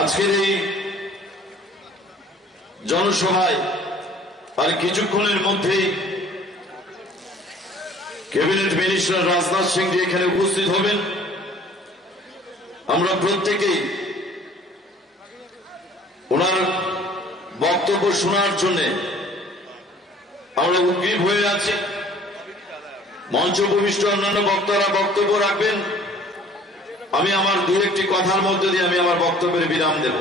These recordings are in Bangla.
আজকের এই জনসভায় আর কিছুক্ষণের মধ্যেই ক্যাবিনেট মিনিস্টার রাজনাথ সিং জি এখানে উপস্থিত হবেন। আমরা প্রত্যেকেই ওনার বক্তব্য শোনার জন্য আমরা উদ্গ্রীব হয়ে আছি। মঞ্চ ভূমিষ্ঠ অন্যান্য বক্তারা বক্তব্য রাখবেন। আমি আমার দু একটি কথার মধ্যে দিয়ে আমি আমার বক্তব্যের বিরাম দেব।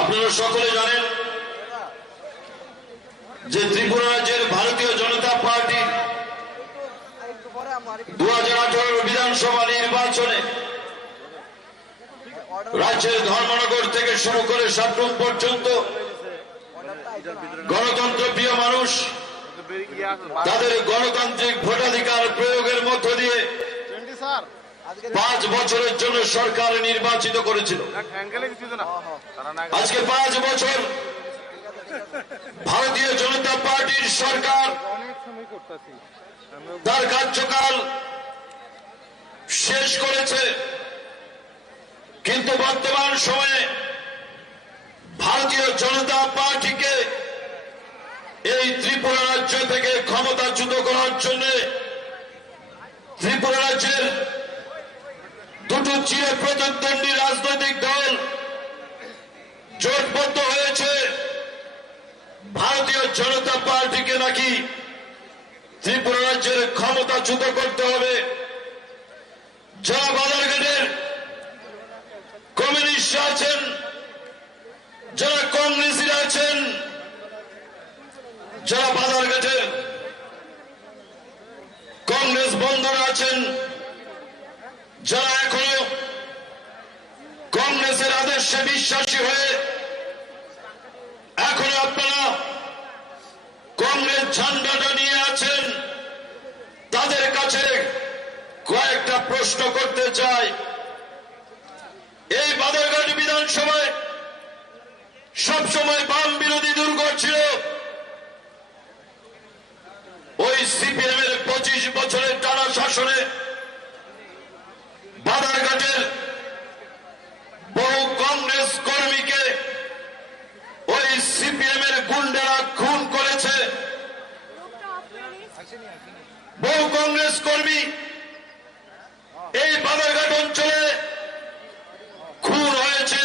আপনারা সকলে জানেন যে ত্রিপুরা রাজ্যের ভারতীয় জনতা পার্টি 2018 বিধানসভা নির্বাচনে রাজ্যের ধর্মনগর থেকে শুরু করে সাতরুম পর্যন্ত গণতন্ত্র প্রিয় মানুষ তাদের গণতান্ত্রিক ভোটাধিকার প্রয়োগের মধ্য দিয়ে 5 বছরের জন্য সরকার নির্বাচিত করেছিল। আজকে 5 বছর ভারতীয় জনতা পার্টির সরকার তার কার্যকাল শেষ করেছে, কিন্তু বর্তমান সময়ে ভারতীয় জনতা পার্টিকে এই ত্রিপুরা রাজ্য থেকে ক্ষমতাচ্যুত করার জন্য ত্রিপুরা রাজ্যের দুটো চিরপ্রতিদ্বন্দ্বী রাজনৈতিক দল জোটবদ্ধ হয়েছে। ভারতীয় জনতা পার্টিকে নাকি ত্রিপুরা রাজ্যের ক্ষমতাচ্যুত করতে হবে। যারা বাজারঘাটের কমিউনিস্ট আছেন, যারা কংগ্রেসীরা আছেন, যারা বাজারঘাটের কংগ্রেস বন্ধুরা আছেন, যারা এখনো কংগ্রেসের আদর্শে বিশ্বাসী হয়ে এখনো আপনারা কংগ্রেস ঝান্ডাটা নিয়ে আছেন, তাদের কাছে কয়েকটা প্রশ্ন করতে চাই। এই বাজারঘাট বিধানসভায় সবসময় বাম বিরোধী দুর্গ ছিল। ওই সিপিএম এর 25 বছরের টানা শাসনে বাজারঘাটের বহু কংগ্রেস কর্মীকে ওই সিপিএম এর গুন্ডারা খুন করেছে। বহু কংগ্রেস কর্মী এই বাজারঘাট অঞ্চলে খুন হয়েছে।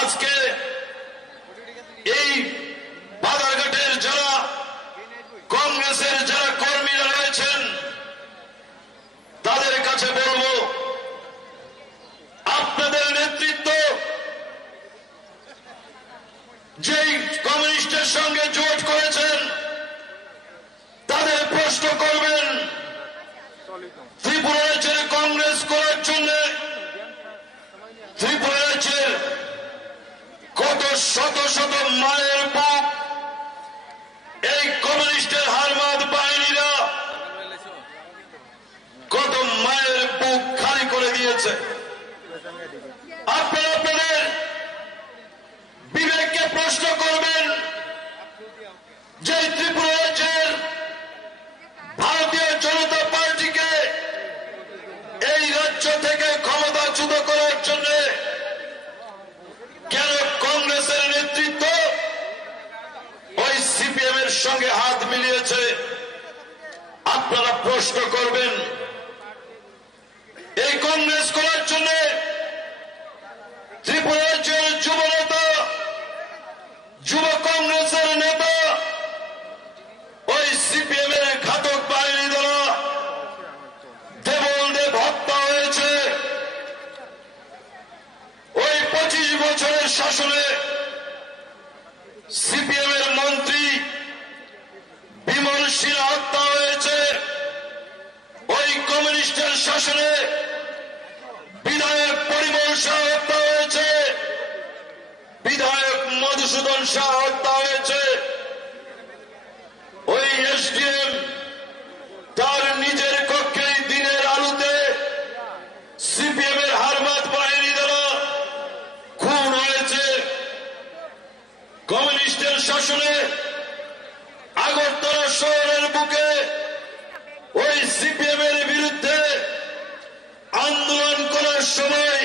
আজকে এই বাজারঘাটের যারা কংগ্রেসের যারা কর্মীরা রয়েছেন তাদের কাছে বলবো, আপনাদের নেতৃত্ব যেই কমিউনিস্টের সঙ্গে জোট করেছেন তাদের প্রশ্ন করবেন ত্রিপুরা রাজ্যের কংগ্রেস করার জন্য ত্রিপুরা রাজ্যের কত শত শত মায়ের বুক এই কমিউনিস্টের হারমাদ বাহিনীরা কত মায়ের বুক খালি করে দিয়েছে। আপনারা আপনাদের বিবেককে প্রশ্ন করবেন যে ত্রিপুরা রাজ্যের ভারতীয় জনতা পার্টিকে এই রাজ্য থেকে ক্ষমতাচ্যুত করার জন্য কেন কংগ্রেসের নেতৃত্ব ওই সিপিএম এর সঙ্গে হাত মিলিয়েছে। আপনারা প্রশ্ন করবেন এই কংগ্রেস করার জন্য ত্রিপুরা রাজ্যের যুব নেতা, যুব কংগ্রেসের নেতা ওই সিপিএম এর ঘাতক বাহিনী দ্বারা দেবলদেব হত্যা হয়েছে। ওই 25 বছরের শাসনে সিপিএম এর মন্ত্রী বিমল সিনহা হত্যা হয়েছে। ওই কমিউনিস্টের শাসনে বিধায়ক পরিমল শাহ হত্যা হয়েছে, বিধায়ক মধুসূদন শাহ হত্যা হয়েছে। ওই এসডিএম তার নিজের কক্ষে দিনের আলোতে সিপিএম এর হারমাদ বাহিনী দ্বারা খুন হয়েছে। কমিউনিস্টের শাসনে আগরতলা শহরের বুকে ওই সিপিএম এর বিরুদ্ধে আন্দোলন করার সময়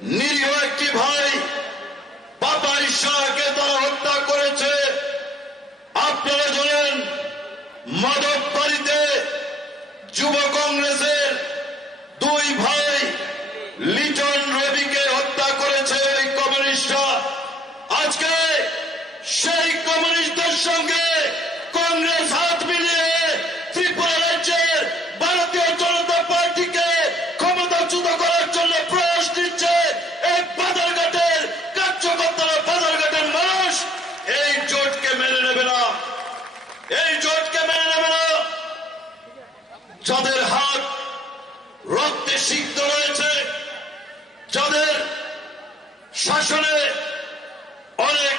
নিরীহ একটি ভাই পাপাই শাহকে তারা হত্যা করেছে। আপনারা জানেন মাধববাড়িতে যুব কংগ্রেসের দুই ভাই লিটন রবিকে হত্যা করেছে ওই কমিউনিস্টরা। আজকে সেই কমিউনিস্টদের সঙ্গে কংগ্রেস হাত মিলিয়ে ত্রিপুরা রাজ্যের ভারতীয় জনতা পার্টিকে ক্ষমতাচ্যুত করার জন্য প্রয়াস নিচ্ছে। এই বাজারঘাটের কার্যকর্তারা, বাজারঘাটের মানুষ এই জোটকে মেনে নেবে না, এই জোটকে মেনে নেবে না। যাদের হাত রক্তে সিক্ত রয়েছে, যাদের শাসনে অনেক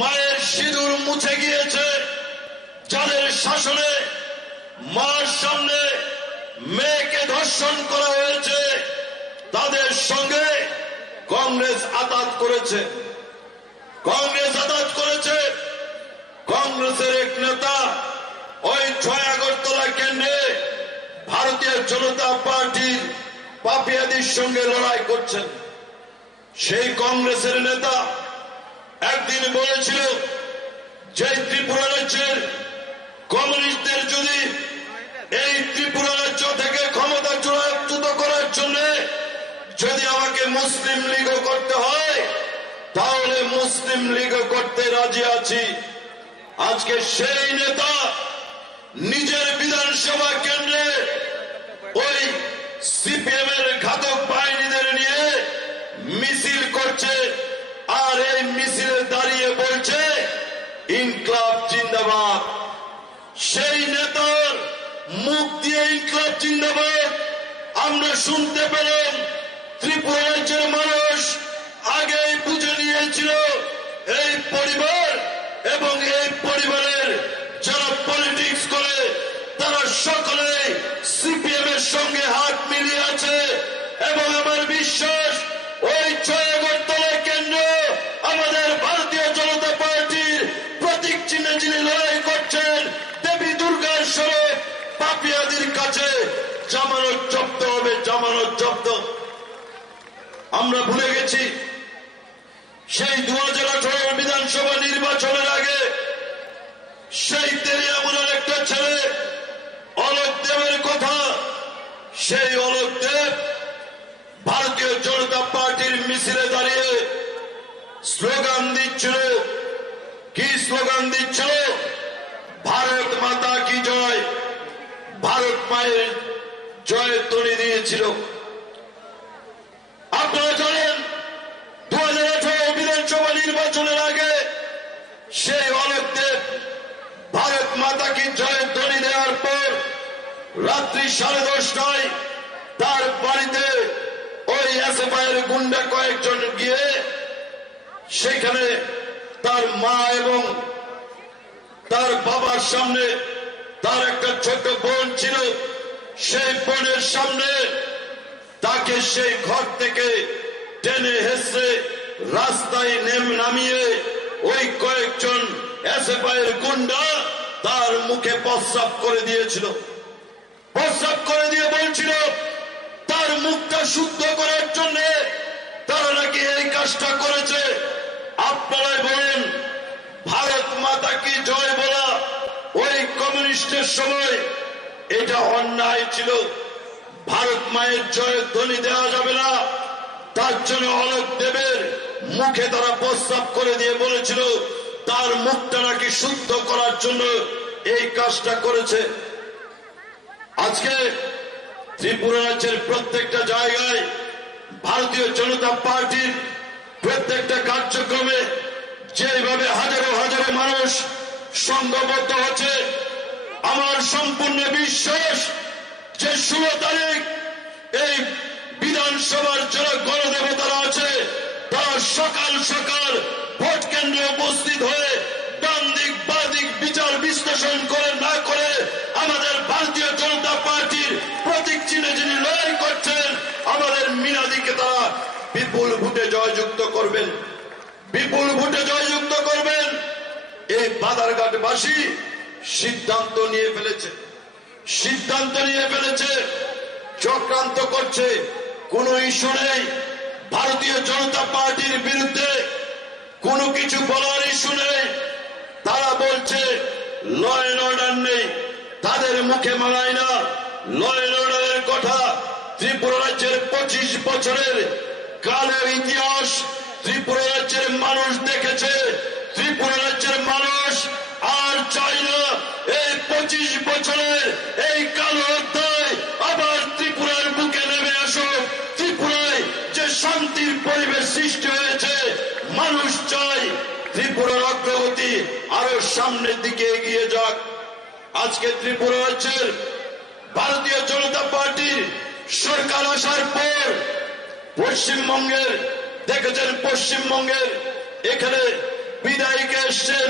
মায়ের সিঁদুর মুছে গিয়েছে, যাদের শাসনে মার সামনে মেয়েকে ধর্ষণ করা হয়েছে, তাদের সঙ্গে কংগ্রেস আঘাত করেছে। কংগ্রেস আঘাত করেছে। কংগ্রেসের এক নেতা ওই 6 আগরতলা কেন্দ্রে ভারতীয় জনতা পার্টির পাপিয়াদির সঙ্গে লড়াই করছেন। সেই কংগ্রেসের নেতা একদিন বলেছিল যে ত্রিপুরা রাজ্যের কমিউনিস্টদের যদি এই ত্রিপুরা রাজ্য থেকে ক্ষমতা চূড়ান্ত করার জন্য যদি আমাকে মুসলিম লীগও করতে হয় তাহলে মুসলিম লীগও করতে রাজি আছি। আজকে সেই নেতা নিজের বিধানসভা কেন্দ্রে ওই সিপিএম এর ঘাতক বাহিনীদের নিয়ে মিছিল করছে, আর এই মিছিলে দাঁড়িয়ে বলছে ইনকলাব জিন্দাবাদ। সেই নেতার মুখ দিয়ে ইনকলাব জিন্দাবাদ আমরা শুনতে পেলাম। ত্রিপুরা রাজ্যের মানুষ আগেই বুঝে নিয়েছিল এই পরিবার এবং এই পরিবারের যারা পলিটিক্স করে তারা সকলে সিপিএম এর সঙ্গে হাত মিলিয়ে আছে। এবং আমার বিশ্বাস ওই 6 আগরতলা কেন্দ্র আমাদের ভারতীয় জনতা পার্টির প্রতীক চিহ্নে যিনি লড়াই করছেন দেবী দুর্গার স্বরূপ পাপিয়াদির কাছে জামানত জব্দ হবে, জামানত জব্দ। আমরা ভুলে গেছি সেই 2018 বিধানসভা নির্বাচনের আগে সেই তেলিয়ামুনের একটা ছেলে অলোক দেবের কথা, সেই অলোক দেব ভারতীয় জনতা পার্টির মিছিলে দাঁড়িয়ে স্লোগান দিচ্ছিল। কি স্লোগান দিচ্ছিল? ভারত মাতা কি জয়, ভারত মায়ের জয় ধ্বনি দিয়েছিল। আপনারা জানেন 2018 বিধানসভা নির্বাচনের আগে সেই অলোক দেব ভারত মাতা কি জয় ধ্বনি দেওয়ার পর রাত্রি 10:30টায় তার বাড়িতে ওই এসএফআই এর গুন্ডা কয়েকজন গিয়ে সেখানে তার মা এবং তার বাবার সামনে, তার একটা ছোট বোন ছিল, সেই বোনের সামনে তাকে সেই ঘর থেকে টেনে হেসে রাস্তায় নামিয়ে ওই কয়েকজন এসএফআই এর গুন্ডা তার মুখে প্রস্রাব করে দিয়েছিল। প্রস্রাব করে দিয়ে বলছিল তার মুখটা শুদ্ধ করার জন্য তারা নাকি এই কাজটা করেছে। আপনারাই বলেন ভারত মাতা কি জয় বলা ওই কমিউনিস্টের সময় এটা অন্যায় ছিল। ভারত মায়ের জয়ের ধ্বনি দেওয়া যাবে না, তার জন্য অলোক দেবের মুখে তারা প্রস্তাব করে দিয়ে বলেছিল তার মুখটা নাকি শুদ্ধ করার জন্য এই কাজটা করেছে। আজকে ত্রিপুরা রাজ্যের প্রত্যেকটা জায়গায় ভারতীয় জনতা পার্টির প্রত্যেকটা কার্যক্রমে যেভাবে হাজারো হাজারো মানুষ সংঘবদ্ধ হচ্ছে, আমার সম্পূর্ণ বিশ্বাস যে 16 তারিখ এই বিধানসভার যারা গণদেবতারা আছে তারা সকাল সকাল ভোট কেন্দ্রে উপস্থিত হয়ে ডান দিক বাঁ দিক বিচার বিশ্লেষণ করে না করে আমাদের ভারতীয় জনতা পার্টির প্রতীক চিহ্নে যিনি লড়াই করছেন আমাদের মিনাদিকে তারা বিপুল ভোটে জয়যুক্ত করবেন, বিপুল ভোটে জয়যুক্ত করবেন। এই বাদারঘাটবাসী সিদ্ধান্ত নিয়ে ফেলেছে, সিদ্ধান্ত নিয়ে ফেলেছে, চক্রান্ত করছে। কোন ইস্যু নেই, ভারতীয় জনতা পার্টির বিরুদ্ধে কোনো কিছু বলারই শুনে তারা বলছে ল অ্যান্ড অর্ডার নেই, তাদের মুখে মানায় না ল অ্যান্ড অর্ডারের কথা। ত্রিপুরা রাজ্যের 25 বছরের কালো ইতিহাস ত্রিপুরা রাজ্যের মানুষ দেখেছে। ত্রিপুরা রাজ্যের মানুষ আর চায় না এই 25 বছরের এই কালো অধ্যায় আবার ত্রিপুরার বুকে নেমে আসুক। ত্রিপুরায় যে শান্তির পরিবেশ সৃষ্টি হয়েছে, মানুষ চায় ত্রিপুরার অগ্রগতি আরো সামনের দিকে এগিয়ে যাক। আজকে ত্রিপুরা রাজ্যের ভারতীয় জনতা পার্টির সরকার আসার পর পশ্চিমবঙ্গের দেখেছেন, পশ্চিমবঙ্গের এখানে বিধায়িকা এসছেন,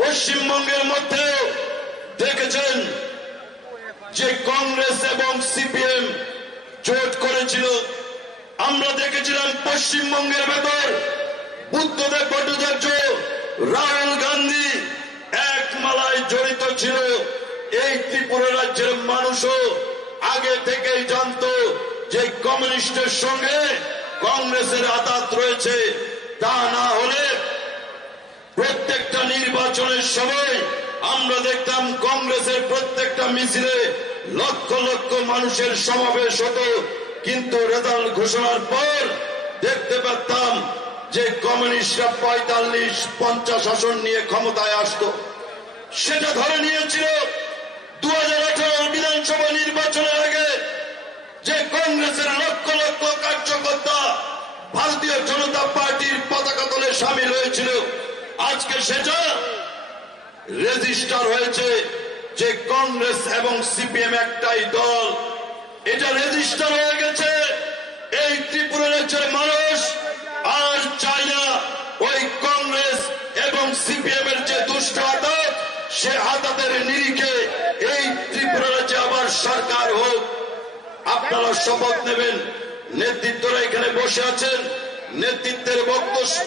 পশ্চিমবঙ্গের মধ্যেও দেখেছেন যে কংগ্রেস এবং সিপিএম জোট করেছিল। আমরা দেখেছিলাম পশ্চিমবঙ্গের ভেতর বুদ্ধদেব ভট্টাচার্য, রাহুল গান্ধী এক মালায় জড়িত ছিল। এই ত্রিপুরা রাজ্যের মানুষও আগে থেকেই জানতো যে কমিউনিস্টের সঙ্গে কংগ্রেসের আঘাত রয়েছে। তা না হলে প্রত্যেকটা নির্বাচনের সময় আমরা দেখতাম কংগ্রেসের প্রত্যেকটা মিছিলে লক্ষ লক্ষ মানুষের সমাবেশ হতো, কিন্তু রেজাল্ট ঘোষণার পর দেখতে পেতাম যে কমিউনিস্টরা 45-50 আসন নিয়ে ক্ষমতায় আসতো। সেটা ধরে নিয়েছিল 2018 বিধানসভা নির্বাচনের আগে, যে কংগ্রেসের লক্ষ লক্ষ কার্যকর্তা ভারতীয় জনতা পার্টির পতাকা তলে সামিল হয়েছিল। আজকে সেটা রেজিস্টার হয়েছে যে কংগ্রেস এবং সিপিএম একটাই দল। এটা রেজিস্টার হয়ে গেছে। এই ত্রিপুরা রাজ্যের মানুষ আর চায় না ওই কংগ্রেস এবং সিপিএম এর যে দুষ্ট আঘাত, সে আঘাতের নিরিখে এই ত্রিপুরা রাজ্যে আবার সরকার হোক। আপনারা শপথ নেবেন, নেতৃত্বরা এখানে বসে আছেন, নেতৃত্বের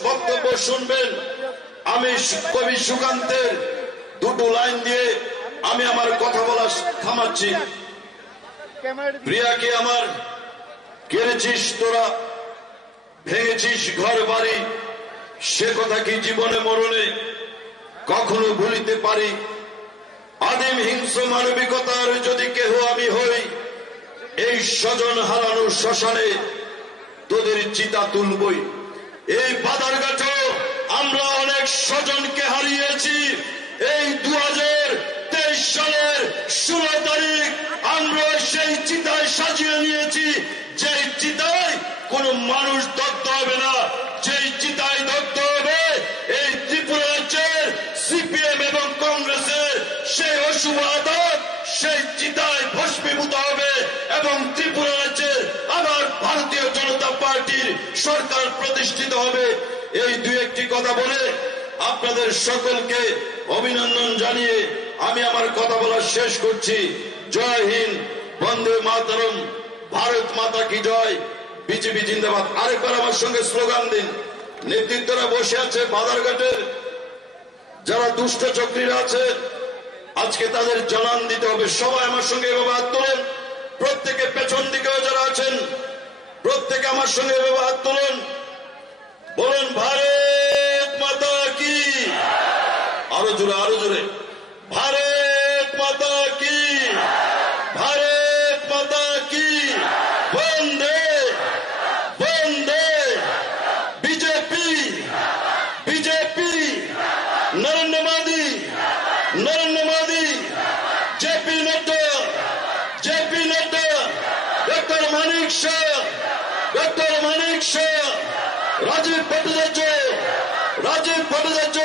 বক্তব্য শুনবেন। আমি কবি সুকান্তের দুটো লাইন দিয়ে আমি আমার কথা বলা থামাচ্ছি। প্রিয়াকে আমার কেড়েছিস তোরা, ভেঙেছিস ঘর বাড়ি, সে কথা কি জীবনে মরণে কখনো ভুলিতে পারি? আদিম হিংস্র মানবিকতার যদি কেহ আমি হই, এই স্বজন হারানো শ্মশানে তোদের চিতা তুলবই। এই বাদারঘাটে আমরা অনেক স্বজনকে হারিয়েছি। এই 2023 সালের 16 তারিখ আমরা সেই চিতায় সাজিয়ে নিয়েছি, যে চিতায় কোন মানুষ দগ্ধ হবে না, যেই চিতায় দগ্ধ হবে এই ত্রিপুরা রাজ্যের সিপিএম এবং কংগ্রেসের সেই অশুভ আঘাত, সেই চিতায় ভস্মীভূত হবে এবং ত্রিপুরা রাজ্যের আবার ভারতীয় জনতা পার্টির সরকার প্রতিষ্ঠিত হবে। এই দুই একটি কথা বলে আপনাদের সকলকে অভিনন্দন জানিয়ে আমি আমার কথা বলা শেষ করছি। জয় হিন্দ, বন্দে মাতরম, ভারত মাতা কি জয়, বিজেপি জিন্দাবাদ। আরেকবার আমার সঙ্গে স্লোগান দিন। নেতৃত্বরা বসে আছে বাদারঘাটের, যারা দুষ্ট চক্রীরা আছে আজকে তাদের জানান দিতে হবে। সবাই আমার সঙ্গে এভাবে হাত তোলেন, প্রত্যেকে পেছন দিকেও যারা আছেন প্রত্যেকে আমার সঙ্গে এভাবে হাত তোলেন, বলুন ভারত মাতা কি। আরো জোরে, আরো জোরে, ভারত মাতা কি, ভারত মাতা কি। বন্দে বন্দে BJP, BJP, Narendra Modi, Narendra Modi, JP Nadda, JP Nadda, doctor Manik Shah, doctor Manik Shah, Rajib Bhattacharya, Rajib Bhattacharya,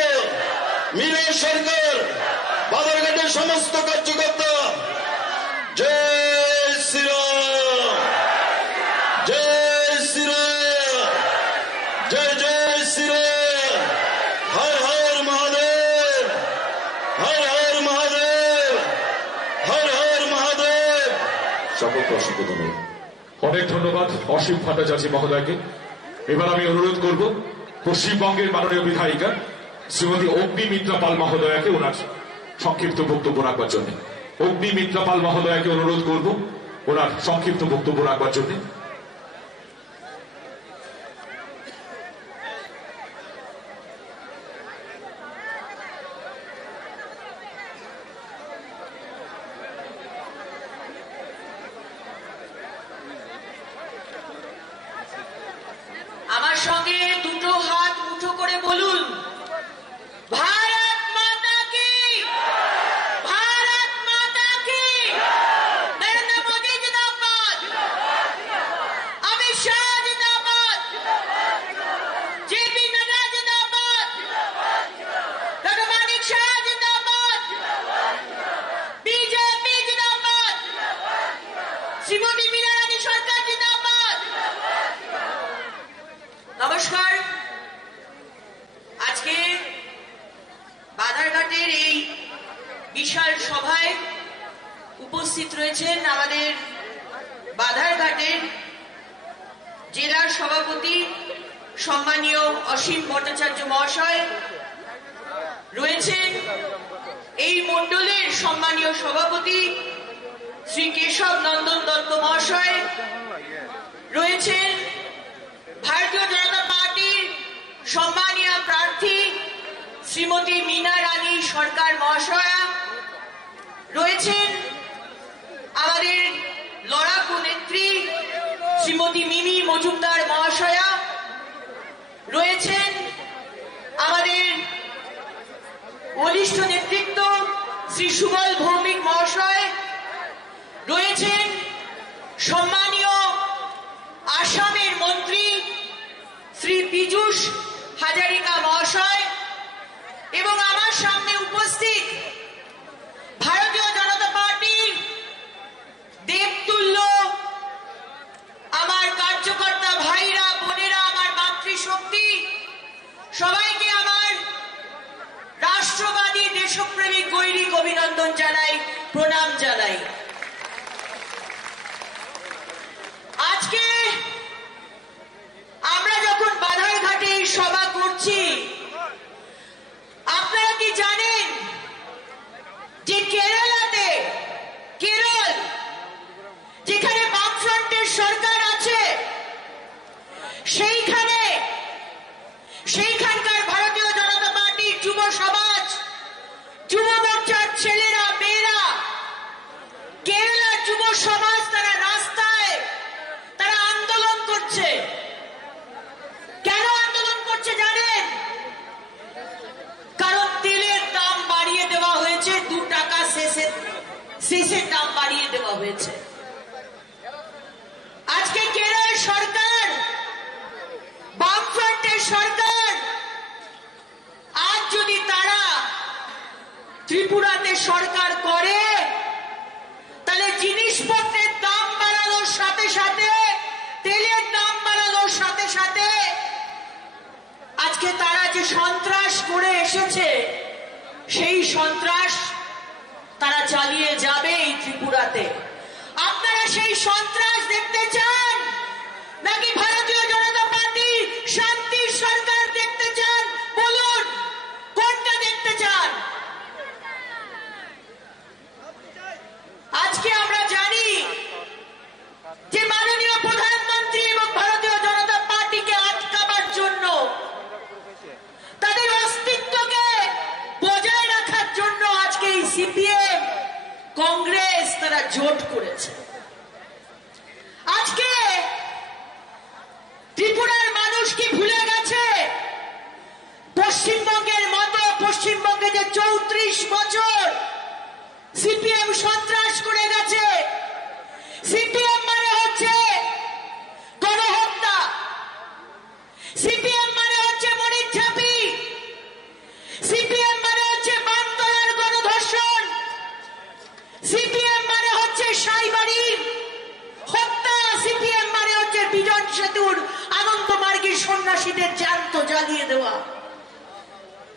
Mina Sarkar, বাদারঘাটের সমস্ত কার্যকর্তা। জয় শ্রীরাম, জয় শ্রীরাম, জয় জয় শ্রীরাম, হর হর মহাদেব, হর হর মহাদেব, হর হর মহাদেব। সকলকে অসংখ্য ধন্যবাদ। অনেক ধন্যবাদ অসীম ভট্টাচার্য মহোদয়কে। এবার আমি অনুরোধ করব পশ্চিমবঙ্গের মাননীয় বিধায়িকা শ্রীমতী অগ্নিমিত্রা পাল মহোদয়াকে ওনার সংক্ষিপ্ত বক্তব্য রাখবার জন্য। অগ্নিমিত্রা পাল মহোদয়াকে অনুরোধ করব ওনার সংক্ষিপ্ত বক্তব্য রাখবার জন্য। উপস্থিত রয়েছেন আমাদের বাধারঘাটের জেলার সভাপতি সম্মানীয় অসীম ভট্টাচার্য মহাশয়, রয়েছেন এই মণ্ডলের সম্মানীয় সভাপতি শ্রী কেশব নন্দন দত্ত মহাশয়, রয়েছেন ভারতীয় জনতা পার্টির সম্মানীয় প্রার্থী শ্রীমতী মীনা রানী সরকার মহাশয়া, রয়েছেন আমাদের লড়াকু নেত্রী শ্রীমতী মিমি মজুমদার মহাশয়া, রয়েছেন আমাদের বলিষ্ঠ নেতৃত্ব শ্রী সুবল ভৌমিক মহাশয়, রয়েছেন সম্মানীয় আসামের মন্ত্রী শ্রী পীযূষ হাজারিকা মহাশয় এবং আমার সামনে উপস্থিত ভারতীয় জনতা পার্টির দেবতুল্য আমার কার্যকর্তা ভাইরা বোনেরা, আমার মাতৃশক্তি, সবাইকে আমার রাষ্ট্রবাদী দেশপ্রেমিক গৈরিক অভিনন্দন জানাই, প্রণাম জানাই। আজকে আমরা যখন বাধারঘাটে এই সভা করছি, আপনারা কি জানেন যে কেরালাতে, কেরল যেখানে বামফ্রন্টের সরকার আছে, সেইখানকার ভারতীয় জনতা পার্টির যুব সমাজ, যুব মোর্চার ছেলেরা মেয়েরা, কেরালার যুব সমাজ তারা রাস্তায় তারা আন্দোলন করছে। কেন আন্দোলন করছে জানেন? কারণ তেলের দাম বাড়িয়ে দেওয়া হয়েছে, 2 টাকা শেষের দাম বাড়িয়ে দেওয়া হয়েছে। আজকে কেরল সরকার, বামফ্রন্টের সরকার, আজ যদি তারা ত্রিপুরাতে সরকার করে, তাহলে জিনিসপত্রের দাম বাড়ানোর সাথে সাথে, তেলের দাম বাড়ানোর সাথে সাথে আজকে তারা যে সন্ত্রাস করে এসেছে, সেই সন্ত্রাস তারা চালিয়ে যাবে এই ত্রিপুরাতে। আপনারা সেই সন্ত্রাস দেখতে চান নাকি ভারতীয় জনতা পার্টি শান্তির সরকার দেখতে চান? বলুন, কোনটা দেখতে চান? আজকে আমরা জানি যে মাননীয় প্রধানমন্ত্রী এবং ভারতীয় জনতা পার্টিকে আটকাবার জন্য, তাদের অস্তিত্বকে বজায় রাখার জন্য আজকে এই সিপিএম কংগ্রেস তারা জোট করেছে। আজকে ত্রিপুরার মানুষ কি ভুলে গেছে পশ্চিমবঙ্গের মতো, পশ্চিমবঙ্গে যে 34 বছর সিপিএম সন্ত্রাস করে গেছে? সিপিএম মানে হচ্ছে গণহত্যা, সিপিএম মানে হচ্ছে মনিরঝাঁপি, সিপিএম মানে হচ্ছে বামতলার গণধর্ষণ, সিপিএম মানে হচ্ছে সাইবাড়ির হত্যা, সিপিএম মানে হচ্ছে বিজন সেতুর আনন্দমার্গের সন্ন্যাসীদের জ্যান্ত জ্বালিয়ে দেওয়া।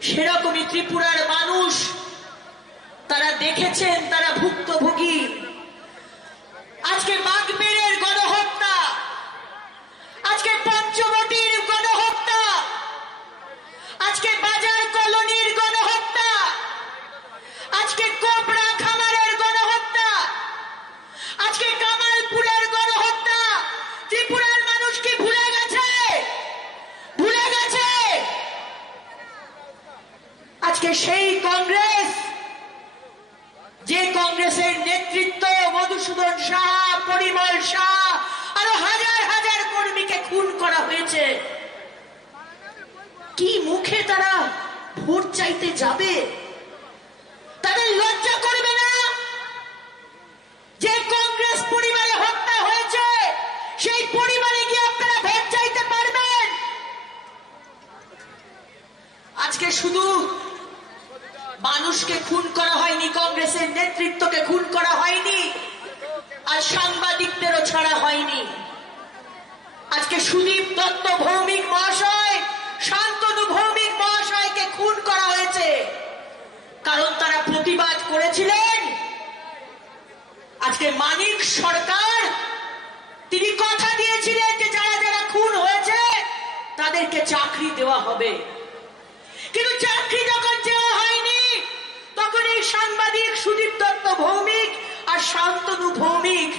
সেরকমই ত্রিপুরার মানুষ তারা দেখেছেন, তারা ভুক্তভোগী। আজকে বাগবেড়ের গণহত্যা, আজকে পঞ্চবটির গণহত্যা, আজকে বাজার কলোনির গণহত্যা, আজকে কোবরা খামারের গণহত্যা, আজকে কামালপুরের গণহত্যা। ত্রিপুরার মানুষ কি ভুলে গেছে? ভুলে গেছে। আজকে সেই কংগ্রেস, যে কংগ্রেসের নেতৃত্ব মধুসূদন সাহা, পরিমল শাহ, আরো হাজার হাজার কর্মীকে খুন করা হয়েছে, কি মুখে তারা ভোট চাইতে যাবে? তাদের লজ্জা করবে না? যে কংগ্রেস পরিবারে হত্যা হয়েছে, সেই পরিবারে গিয়ে আপনারা ভোট চাইতে পারবেন? আজকে শুধু মানুষকে খুন করা হয়নি, কংগ্রেসের নেতৃত্বকে খুন করা হয়নি, আর সাংবাদিকদেরও ছাড়া হয়নি। আজকে সুদীপ দত্ত ভৌমিক মহাশয়, শান্তনু ভৌমিক মহাশয়কে খুন করা হয়েছে, কারণ তারা প্রতিবাদ করেছিলেন আজকে মানিক সরকার তিনি কথা দিয়েছিলেন যে যারা যারা খুন হয়েছে তাদেরকে চাকরি দেওয়া হবে, কিন্তু চাকরি যখন দেওয়া হয়নি তখন এই সাংবাদিক সুদীপ দত্ত ভৌমিক আর শান্তনু ভৌমিক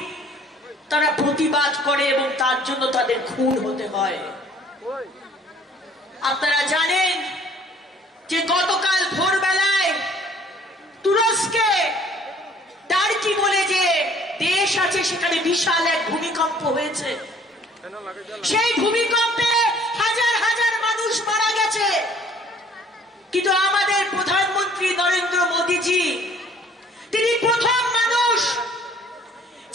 তারা প্রতিবাদ করে এবং তার জন্য তাদের খুন হতে হয়। আপনারা জানেন যে গতকাল ভোরবেলায় তুরস্কে টার্কি বলে যে দেশ আছে সেখানে বিশাল এক ভূমিকম্প হয়েছে। সেই ভূমিকম্পে হাজার হাজার মানুষ মারা গেছে, কিন্তু আমাদের প্রধানমন্ত্রী নরেন্দ্র মোদীজি তিনি প্রথম মানুষ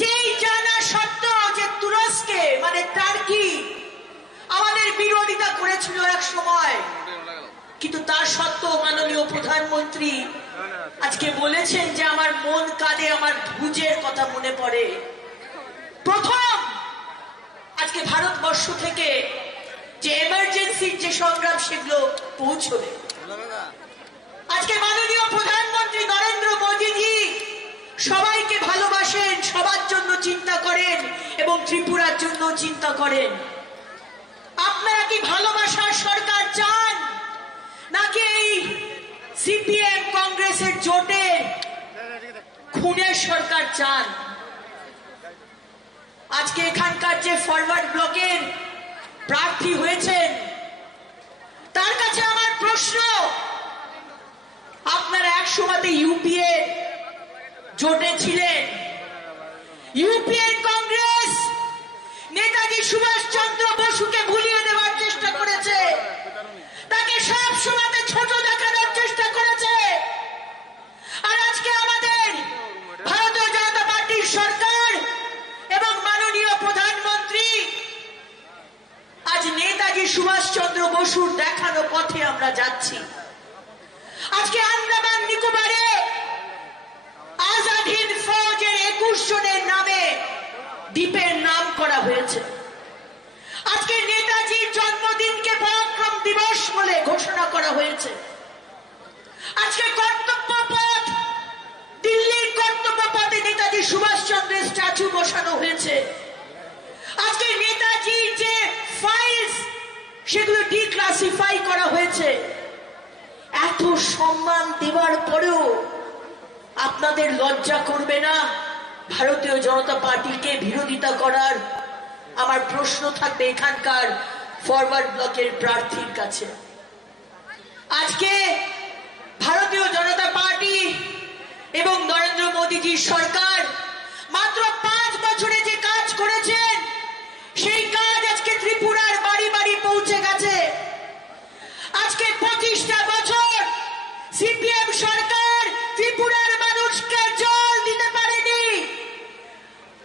যেই জানা সত্ত্বেও যে তুরস্কে মানে টার্কি আমাদের বিরোধিতা করেছিল এক সময়, কিন্তু তার সত্ত্বেও মাননীয় প্রধানমন্ত্রী আজকে বলেছেন যে আমার মন কাঁদে, আমার ভুজের কথা মনে পড়ে। প্রথম আজকে ভারতবর্ষ থেকে যে এমার্জেন্সির যে সংগ্রাম সেগুলো পৌঁছবে। আজকে মাননীয় প্রধানমন্ত্রী নরেন্দ্র মোদীজি সবাইকে ভালোবাসেন, সবার জন্য চিন্তা করেন এবং ত্রিপুরার জন্য চিন্তা করেন। আপনারা কি ভালোবাসার সরকার চান নাকি এই সিপিএম কংগ্রেসের জোটে খুনের সরকার চান? আজকে এখানকার যে ফরওয়ার্ড ব্লকের প্রার্থী হয়েছেন তার কাছে আমার প্রশ্ন, আপনারা এক সময়তে ইউপিএ জোটে ছিলেন, ইউপিএ কংগ্রেস নেতাজি সুভাষচন্দ্র বসুকে ভুলিয়ে দেওয়ার চেষ্টা করেছে, তাকে সব সময়তে ছোট দেখানোর চেষ্টা করেছে। আর আজকে আমাদের ভারতীয় জনতা পার্টির সরকার এবং মাননীয় প্রধানমন্ত্রী আজ নেতাজি সুভাষচন্দ্র বসুর দেখানো পথে আমরা যাচ্ছি। আজকে আন্দামান নিকোবরে আজাদ হিন্দ ফৌজের 21 জনের নামে দ্বীপের নাম করা হয়েছে। আজকে নেতাজির জন্মদিনকে পরাক্রম দিবস বলে ঘোষণা করা হয়েছে। আজকে কর্তব্য পথ দিল্লির কর্তব্য পথে নেতাজি সুভাষচন্দ্রের স্ট্যাচু বসানো হয়েছে। আজকে নেতাজির যে ফাইলস সেগুলো ডিক্লাসিফাই করা হয়েছে। এত সম্মান দেওয়ার পরেও আপনাদের লজ্জা করবে না ভারতীয় জনতা পার্টিকে বিরোধিতা করার? আমার প্রশ্ন থাকবে এখানকার ফরওয়ার্ড ব্লকের প্রার্থীর কাছে। আজকে ভারতীয় জনতা পার্টি এবং নরেন্দ্র মোদীজির সরকার মাত্র 5 বছরে যে কাজ করেছেন সেই কাজ আজকে ত্রিপুরার বাড়ি বাড়ি পৌঁছে গেছে। আজকে 25টা বছর সিপিএম সরকার ত্রিপুরার মানুষকে জল দিতে পারেনি,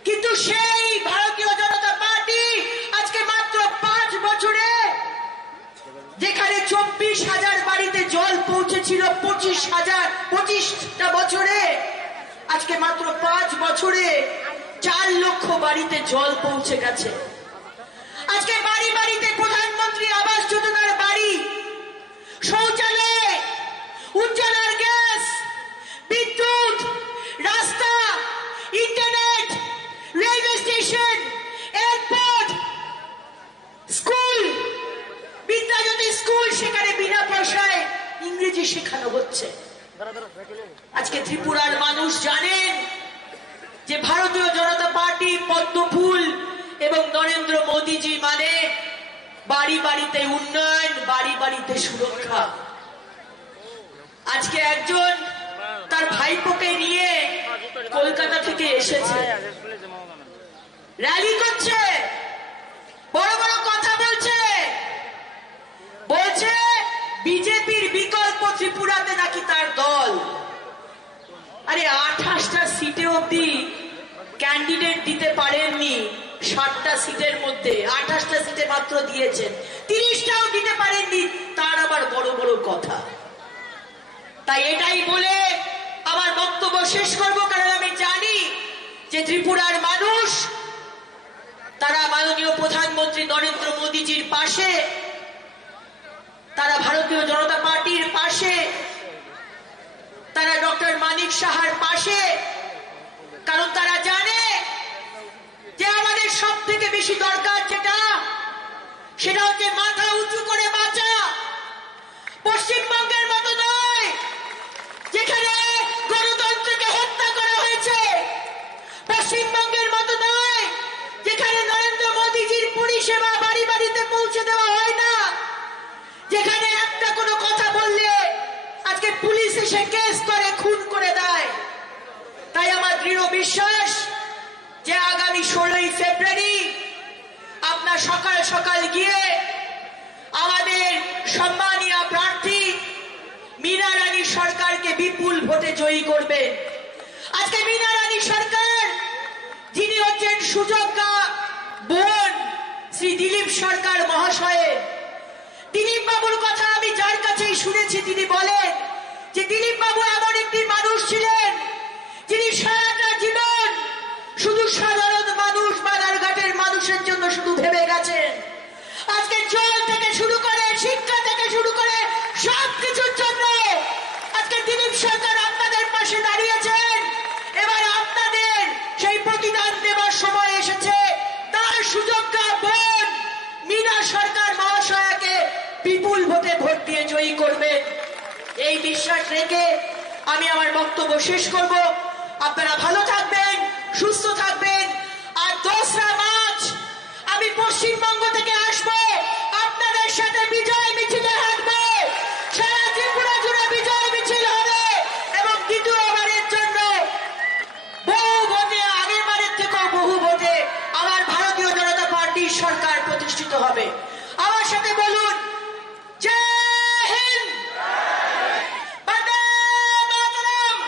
কিন্তু সেই ভারতীয় জনতা পার্টি আজকে মাত্র 5 বছরে যেখানে 24,000 বাড়িতে জল পৌঁছেছিল 25টা বছরে, আজকে মাত্র 5 বছরে 4 লক্ষ বাড়িতে জল পৌঁছে গেছে। আজকে বাড়ি বাড়িতে প্রধানমন্ত্রী আবাস যোজনার বাড়ি, শৌচালয়, উজ্জ্বলার গ্যাস, বিদ্যুৎ, রাস্তা, internet, railway station, airport, school, Vidyajyoti school, সেখানে বিনা পয়সায় ইংরেজি শেখানো হচ্ছে। আজকে ত্রিপুরার মানুষ জানেন যে ভারতীয় জনতা পার্টি, পদ্মফুল এবং নরেন্দ্র মোদীজি মানে বাড়ি বাড়িতে উন্নয়ন, বাড়ি বাড়িতে সুরক্ষা। আজকে একজন তার ভাইপোকে নিয়ে কলকাতা থেকে এসেছে, র্যালি করছে, বড় বড় কথা বলছে, বলছে বিজেপির বিকল্প ত্রিপুরাতে নাকি তার দল। আরে 28টা সিটে অব্দি ক্যান্ডিডেট দিতে পারেননি, 60টা সিটের মধ্যে 28টা সিটে মাত্র দিয়েছেন, 30টাও দিতে পারেননি, তার আবার বড় বড় কথা। তাই এটাই বলে আমার বক্তব্য শেষ করব, কারণ আমি জানি যে ত্রিপুরার মানুষ তারা মাননীয় প্রধানমন্ত্রী নরেন্দ্র মোদীজির পাশে, তারা ভারতীয় জনতা পার্টির পাশে, তারা ডক্টর মানিক সাহার পাশে, কারণ তারা জানে বেশি দরকার সেটা হচ্ছে মাথা উঁচু করে বাঁচা। পশ্চিমবঙ্গের মতো নয় যেখানে গণতন্ত্রকে হত্যা করা হয়েছে, পশ্চিমবঙ্গের মতো নয় যেখানে নরেন্দ্র মোদীজির পরিষেবা বাড়ি বাড়িতে পৌঁছে দেওয়া হয় না, যেখানে একটা কোনো কথা বললে আজকে পুলিশ এসে কেস করে খুন করে দেয়। তাই আমার দৃঢ় বিশ্বাস যে আগামী 16ই ফেব্রুয়ারি আপনার সকাল সকাল গিয়ে আমাদের সম্মানীয় প্রার্থী মীনা রানী সরকারকে বিপুল ভোটে জয়ী করবেন। আজকে মীনা রানী সরকার, যিনি হচ্ছেন সুযোগ্যা বোন শ্রী দিলীপ সরকার মহাশয়ের, দিলীপ বাবুর কথা আমি যার কাছেই শুনেছি তিনি বলেন যে দিলীপ বাবু এমন একটি মানুষ ছিলেন যিনি সারাটা জীবন শুধু সাধারণ মানুষ, বাজারঘাটের মানুষের জন্য শুধু ভেবে গেছেন। আজকে জল থেকে শুরু করে, শিক্ষা থেকে শুরু করে সবকিছুর জন্য আজকে দিলীপ সরকার আপনাদের পাশে দাঁড়িয়েছেন। এবার আপনাদের সেই প্রতিদান দেবার সময় এসেছে। তার সুযোগ্যা বোন মীনা সরকার মহাশয়াকে বিপুল ভোটে ভোট দিয়ে জয়ী করবেন, এই বিশ্বাস রেখে আমি আমার বক্তব্য শেষ করব। আপনারা ভালো থাকবেন, সুস্থ থাকবেন। আর 2রা মার্চ আমি পশ্চিমবঙ্গ থেকে আসব, আপনাদের সাথে বিজয় মিছিলে হাঁটবো। সারা ত্রিপুরা জুড়ে বিজয় মিছিল হবে এবং দ্বিতীয়বারের জন্য বহু ভোটে, আগের বারের থেকেও বহু ভোটে আমার ভারতীয় জনতা পার্টির সরকার প্রতিষ্ঠিত হবে। আমার সাথে বলুন, জয় হিন্দ, বন্দে মাতরম,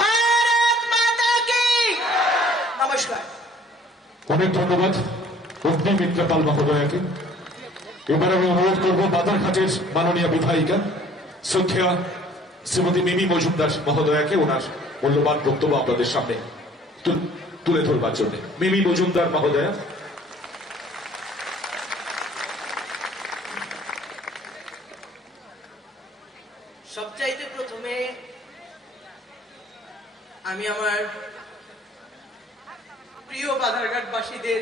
ভারত মাতা কি। নমস্কার। অনেক ধন্যবাদ অগ্নিমিত্রা পাল মহোদয়াকে। এবার আমি অনুরোধ করবো বাধারঘাটের মাননীয় বিধায়িকা শ্রদ্ধেয়া শ্রীমতী মিমি মজুমদার মহোদয়াকে ওনার মূল্যবান বক্তব্য আপনাদের সামনে তুলে ধরবার জন্য। মিমি মজুমদার মহোদয়া। সবচাইতে প্রথমে আমি আমার প্রিয় বাধারঘাটবাসীদের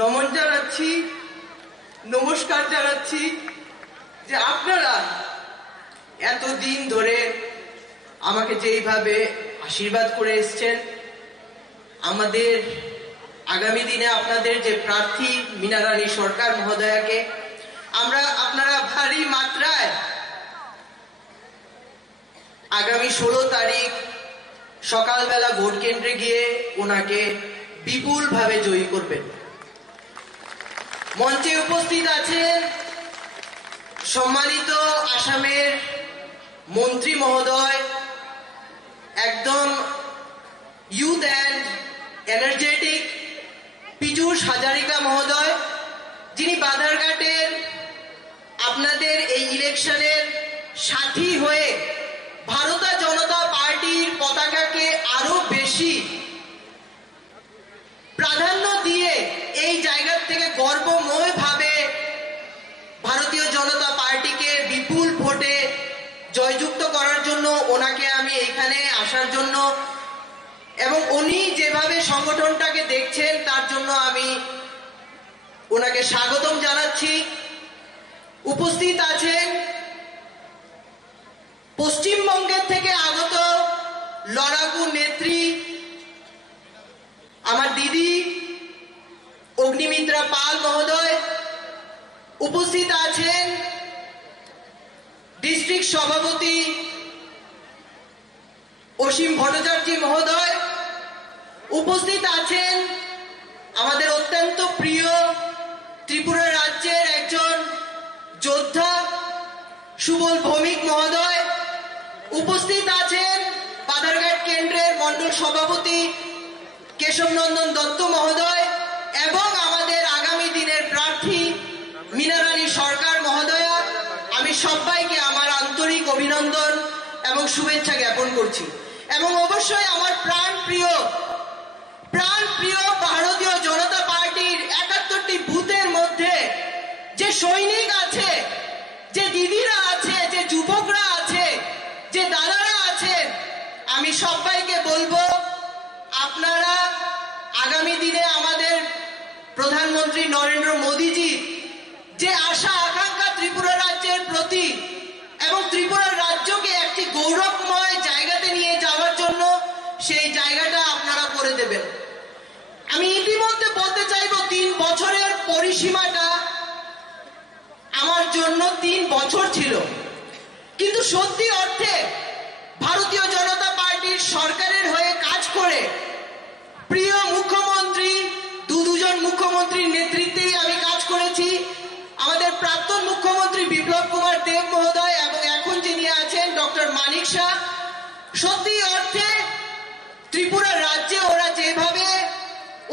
নমন জানাচ্ছি, নমস্কার জানাচ্ছি যে আপনারা এতদিন ধরে আমাকে যেইভাবে আশীর্বাদ করে এসছেন, আমাদের আগামী দিনে আপনাদের যে প্রার্থী মীনা রানী সরকার মহোদয়াকে আপনারা ভারী মাত্রায় আগামী 16 তারিখ সকালবেলা ভোট কেন্দ্রে গিয়ে ওনাকে বিপুল ভাবে জয়ী করবেন। মঞ্চে উপস্থিত আছেন সম্মানিত আসামের মন্ত্রী মহোদয়, একদম youth and energetic Piyush Hazarika মহোদয়, যিনি বাধারঘাটের আপনাদের এই ইলেকশনের সাথী হয়ে ভারতীয় জনতা পার্টির পতাকাকে আরো বেশি প্রাধান্য দিয়ে এই জায়গা থেকে গর্বময় ভাবে ভারতীয় জনতা পার্টিকে বিপুল ভোটে জয়যুক্ত করার জন্য ওনাকে আমি এখানে আসার জন্য এবং উনি যেভাবে সংগঠনটাকে দেখছেন তার জন্য আমি ওনাকে স্বাগতম জানাচ্ছি। উপস্থিত আছেন পশ্চিমবঙ্গের থেকে আগত লড়াকু নেত্রী আমার দিদি অগ্নিমিত্রা পাল মহোদয়। উপস্থিত আছেন ডিস্ট্রিক্ট সভাপতি অসীম ভট্টাচার্য মহোদয়। উপস্থিত আছেন আমাদের অত্যন্ত প্রিয় ত্রিপুরা রাজ্যের একজন যোদ্ধা সুবল ভৌমিক মহোদয়। উপস্থিত আছেন বাধারঘাট কেন্দ্রের মন্ডল সভাপতি কেশব নন্দন দত্ত মহোদয় এবং আমাদের আগামী দিনের প্রার্থী মীনা রানী সরকার মহোদয়া। আমি সবাইকে আমার আন্তরিক অভিনন্দন এবং শুভেচ্ছা জ্ঞাপন করছি। এবং অবশ্যই আমার প্রাণ প্রিয় ভারতীয় জনতা পার্টির 71টি বুথের মধ্যে যে সৈনিক আছে, যে দিদিরা আছে, যে যুবকরা আছে, যে দাদারা আছেন, আমি সবাইকে বলবো আপনারা আগামী দিনে আমাদের দেবেন। আমি ইতিমধ্যে বলতে চাইবো 3 বছরের পরিসীমাটা আমার জন্য 3 বছর ছিল, কিন্তু সত্যি অর্থে ভারতীয় জনতা পার্টির সরকারের হয়ে কাজ করে প্রিয় মুখ্যমন্ত্রী দুজন মুখ্যমন্ত্রীর নেতৃত্বেই আমি কাজ করেছি। আমাদের প্রাক্তন মুখ্যমন্ত্রী বিপ্লব কুমার দেব মহোদয় এবং এখন যিনি আছেন ডক্টর মানিক শাহ, সত্যি অর্থে ত্রিপুরা রাজ্যে ওরা যেভাবে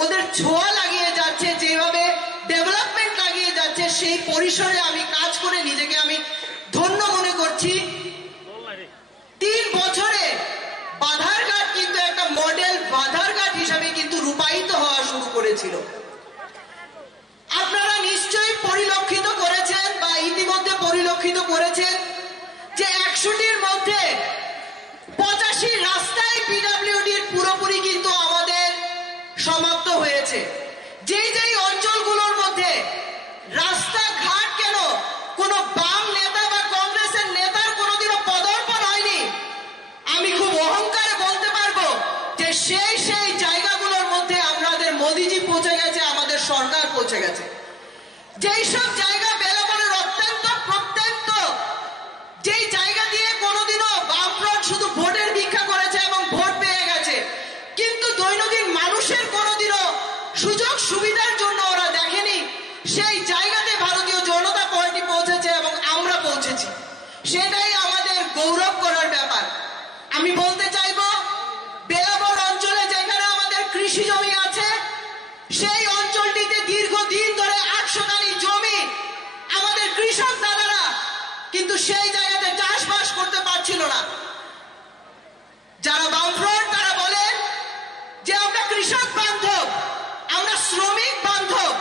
ওদের ছোঁয়া লাগিয়ে যাচ্ছে, যেভাবে ডেভেলপমেন্ট লাগিয়ে যাচ্ছে, সেই পরিসরে আমি কাজ করে নিজেকে আমি ধন্য মনে করছি। 3 বছরে বাধারঘাট কিন্তু একটা মডেল বাধারঘাট হিসাবে কিন্তু রূপায়িত হওয়া শুরু করেছিল। আপনারা নিশ্চয়ই পরিলক্ষিত করেছেন বা ইতিমধ্যে পরিলক্ষিত করেছেন যে 100টির মধ্যে 85 রাস্তায় পিডব্লিউডির পুরোপুরি কিন্তু আমাদের সমাপ্ত হয়েছে। যেই অঞ্চলগুলোর মধ্যে রাস্তাঘাট কেন কোনো বাম নেতা বা কংগ্রেসের নেতার কোনোদিনও পদার্পণ হয়নি, আমি খুব অহংকারে বলতে পারবো যে সেই জায়গাগুলোর মধ্যে আমাদের মোদিজি পৌঁছে গেছে, আমাদের সরকার পৌঁছে গেছে। যেই সব জায়গা বেলাবনের অত্যন্ত প্রত্যন্ত, যেই জায়গা দিয়ে কোনোদিনও বামফ্রন্ট শুধু ভোটের ভিক্ষা করেছে এবং ভোট পেয়ে গেছে, কিন্তু দৈনন্দিন মানুষের কোনোদিনও সুযোগ সুবিধার জন্য ওরা দেখেনি, সেই জায়গাতে ভারতীয় জনতা পার্টি পৌঁছেছে এবং আমরা পৌঁছেছি। সেটাই আমাদের গৌরব করার ব্যাপার। আমি বলতে চাইবো বেলাবর অঞ্চলে যেখানে আমাদের কৃষি জমি আছে, সেই অঞ্চলটিতে দীর্ঘদিন ধরে 800 কানি জমি আমাদের কৃষক দাদারা কিন্তু সেই জায়গাতে চাষবাস করতে পারছিল না। যারা বামফ্রন্ট তারা বলেন যে আমরা কৃষক বান্ধব, আমরা শ্রমিক বান্ধব,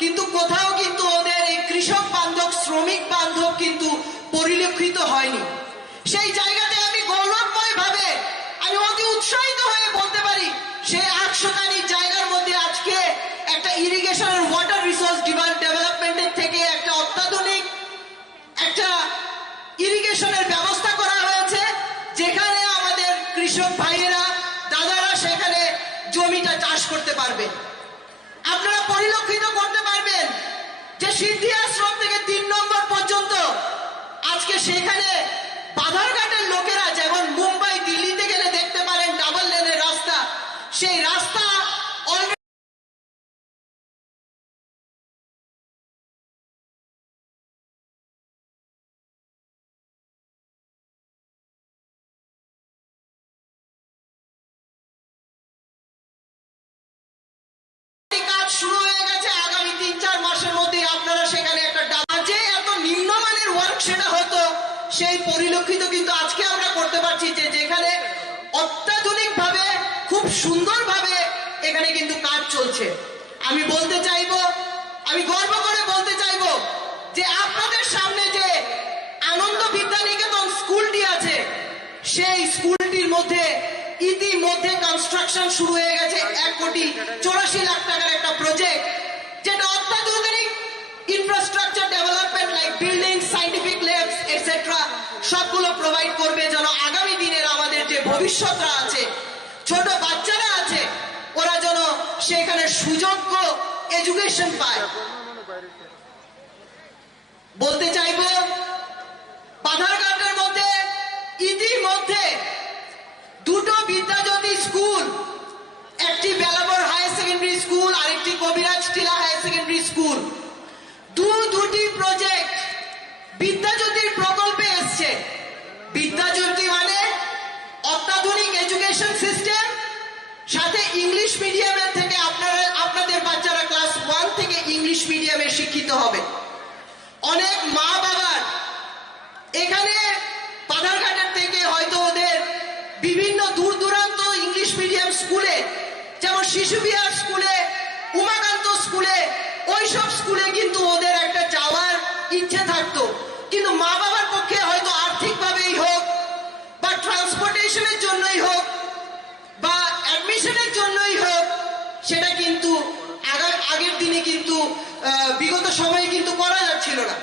কিন্তু কোথাও কিন্তু ওদের এই কৃষক বান্ধব শ্রমিক বান্ধব কিন্তু পরিলক্ষিত হয়নি। সেই জায়গাতে আমি গৌরবময় ভাবে আমি অতি উৎসাহিত হয়ে বলতে পারি সেই 800 কানি জায়গার মধ্যে আজকে একটা ইরিগেশনের ওয়াটার রিসোর্স ডেভেলপমেন্টের থেকে একটা অত্যাধুনিক একটা ইরিগেশনের ব্যবস্থা করা হয়েছে, যেখানে আমাদের কৃষক ভাইয়েরা দাদারা সেখানে জমিটা চাষ করতে পারবে। আপনারা পরিলক্ষিত করতে পারবেন যে সিদ্ধি আশ্রম থেকে 3 নম্বর পর্যন্ত আজকে সেখানে বাধারঘাটের লোকেরা যেমন মুম্বাই দিল্লিতে গেলে দেখতে পারেন ডাবল লেনের রাস্তা, সেই রাস্তা অলরেডি কাজ শুরু হয়ে গেছে। আগামী 3-4 মাসের মধ্যে আপনারা সেখানে একটা যে এত নিম্নমানের ওয়ার্ক সেটা হতো সেই পরিলক্ষিত কিন্তু আজকে আমরা করতে পারছি, যে যেখানে অত্যাধুনিক ভাবে খুব সুন্দর ভাবে এখানে কিন্তু কাজ চলছে। আমি বলতে চাইবো, আমি গর্ব করে বলতে চাইবো যে আপনাদের সামনে যে আনন্দ বিদ্যানিকেতন স্কুলটি আছে, সেই স্কুলটির মধ্যে ইতিমধ্যে কনস্ট্রাকশন শুরু হয়ে গেছে। 1,84,00,000 টাকার একটা প্রজেক্ট, যেটা অত্যাধুনিক infrastructure development like building, scientific labs etcetera সবগুলো প্রোভাইড করবে, যেন আগামী দিনের আমাদের যে ভবিষ্যৎরা আছে, ছোট বাচ্চারা আছে, ওরা যেন সেখানে সুযোগ্য এডুকেশন পায়। বলতে চাইবো বাধারঘাটের মধ্যে ইতিমধ্যে 2টো বিদ্যাজ্যোতি স্কুল, একটি বেলাবর হায়ার সেকেন্ডারি স্কুল আর একটি কবিরাজ টিলা হায়ার সেকেন্ডারি স্কুল, দুটি প্রজেক্ট বিদ্যাজ্যোতির প্রকল্পে এসছে। বিদ্যাজ্যোতি মানে অত্যাধুনিক এডুকেশন সিস্টেম, সাথে ইংলিশ মিডিয়ামের থেকে আপনাদের বাচ্চারা ক্লাস 1 থেকে ইংলিশ মিডিয়ামে শিক্ষিত হবে। অনেক মা বাবার এখানে বাধারঘাটের থেকে হয়তো ওদের বিভিন্ন দূর দূরান্ত ইংলিশ মিডিয়াম স্কুলে, যেমন শিশু বিহার স্কুলে, উমাকান্ত স্কুলে, ওইসব স্কুলে কিন্তু ওদের একটা যাওয়ার ইচ্ছে থাকতো, কিন্তু মা বাবার পক্ষে হয়তো আর্থিকভাবেই হোক বা ট্রান্সপোর্টেশনের জন্যই হোক বা অ্যাডমিশনের জন্যই হোক, সেটা কিন্তু আগের দিনে কিন্তু বিগত সময়ে কিন্তু করা যাচ্ছিল না।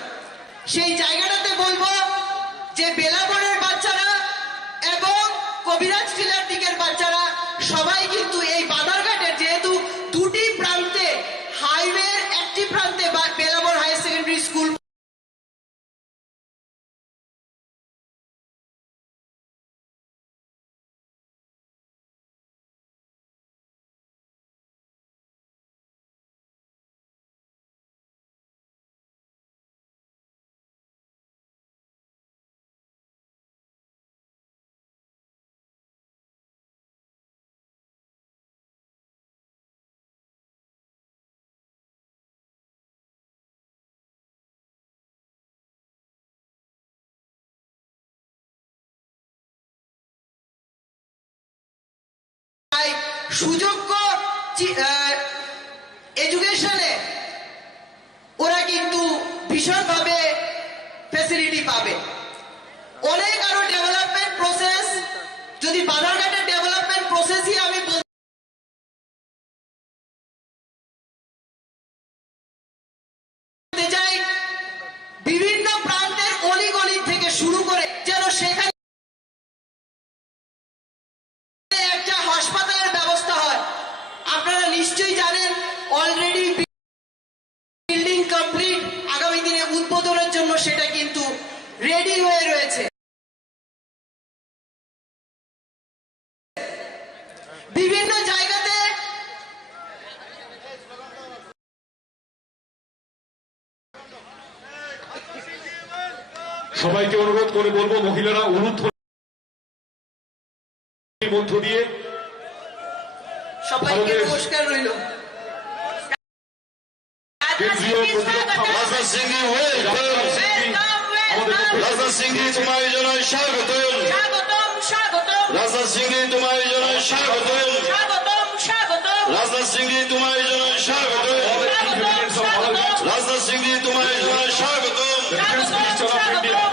সেই জায়গাটাতে বলবো যে বেলাবনের বাচ্চারা এবং কবিরাজ টিলার দিকের বাচ্চারা সবাই কিন্তু এই বাধার সুযোগ্য এডুকেশনে ওরা কিন্তু ভীষণভাবে ফ্যাসিলিটি পাবে। অনেক আরো ডেভেলপমেন্ট প্রসেস, যদি বাধারঘাটের ডেভেলপমেন্ট প্রসেসই আমি বলতে চাই, বিভিন্ন প্রান্তের অলিগলি থেকে শুরু করে যেন সেখানে একটা হাসপাতালের ব্যবস্থা হয়। আপনারা নিশ্চয়ই জানেন অলরেডি বিল্ডিং কমপ্লিট, আগামী দিনে উদ্বোধনের জন্য সেটা কিন্তু রেডি হয়ে রয়েছে। বিভিন্ন জায়গাতে সবাইকে অনুরোধ করে বলবো, মহিলারা মধ্য দিয়ে সবাইকে নমস্কার রইল। কেন্দ্রীয় প্রতিরক্ষা রাজনাথ সিং জি রাজনাথ সিং জি তোমায় জানাই স্বাগতম। স্বাগতম স্বাগতম রাজনাথ সিং জি তোমায় জানাই স্বাগতম। স্বাগতম স্বাগতম রাজনাথ সিং জি তোমায় জানাই স্বাগতম। রাজনাথ সিং জি তোমায় জানাই স্বাগতম।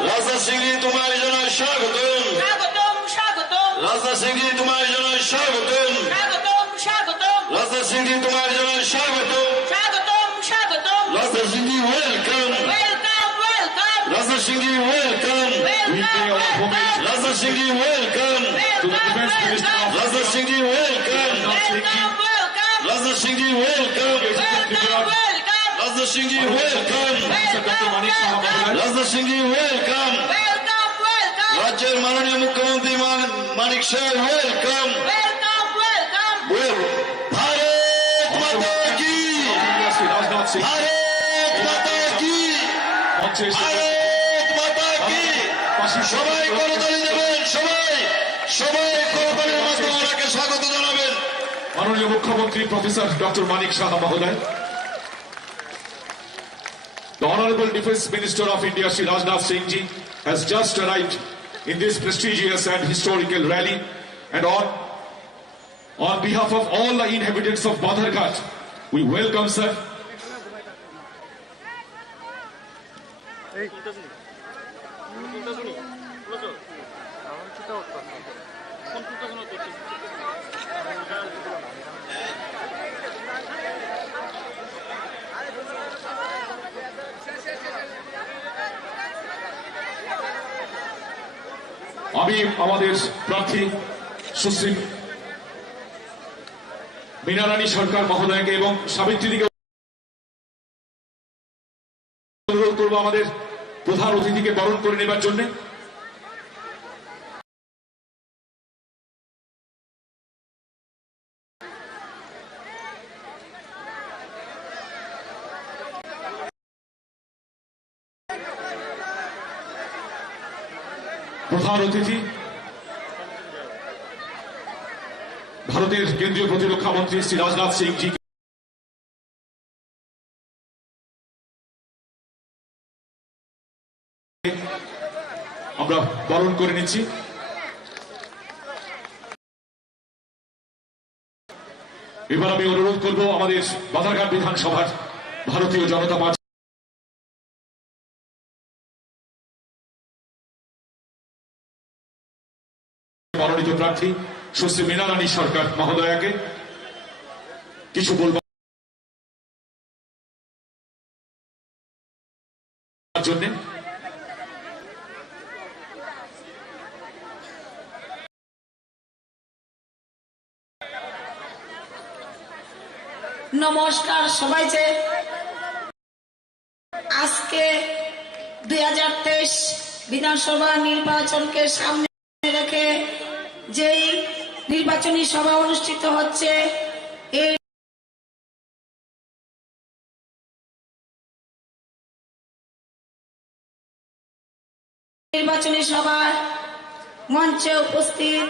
রাজনাথ সিং জি তোমায় জানাই স্বাগতম। স্বাগতম স্বাগতম রাজনাথ সিং জি তোমায় জানাই স্বাগতম। স্বাগতম স্বাগতম রাজনাথ সিং জি তোমায় জানাই স্বাগতম। স্বাগতম স্বাগতম Rajnath Singh ji welcome. Welcome welcome Rajnath Singh ji welcome. We pay our homage Rajnath Singh ji welcome. to the Defense Minister of Rajnath Singh ji welcome. Rajnath Singh ji welcome. Rajnath Singh ji welcome. Doctor Manik Saha মহোদয়, রাজনাথ সিং জি ওয়েলকাম। রাজ্যের মাননীয় মুখ্যমন্ত্রী মানিক সাহেব ওয়েলকাম। ভারত মাতা কি, শ্রী রাজনাথ সিং ভারত মাতা কি, মঞ্চে এসে ভারত মাতা কি। সবাই করতালি দেবেন, সবাই করতালির মাধ্যমে ওনাকে স্বাগত জানাবেন। মাননীয় মুখ্যমন্ত্রী প্রফেসর ডক্টর মানিক সাহা মহোদয়, the Honorable Defense Minister of India, Shri Rajnath Singh Ji, has just arrived in this prestigious and historical rally, and on behalf of all the inhabitants of Badharghat, we welcome sir. আমি আমাদের প্রার্থী সুশ্রী মীনা রানী সরকার মহোদয়কে এবং সাবিত্রীদিকে অনুরোধ করবো আমাদের প্রধান অতিথিকে বরণ করে নেবার জন্য। প্রধান অতিথি ভারতের কেন্দ্রীয় প্রতিরক্ষা মন্ত্রী শ্রী রাজনাথ সিং জি আমরা বরণ করে নিচ্ছি। এবার আমি অনুরোধ করব আমাদের বাধারঘাট বিধানসভার ভারতীয় জনতা পার্টি মনোনীত প্রার্থী সুশ্রী মীনা রানী সরকার মহোদয়াকে কিছু বলবার জন্য। নমস্কার সবাইকে। আজকে 2023 বিধানসভা নির্বাচনকে সামনে রেখে যেই নির্বাচনী সভা অনুষ্ঠিত হচ্ছে, এই নির্বাচনী সভায় মঞ্চে উপস্থিত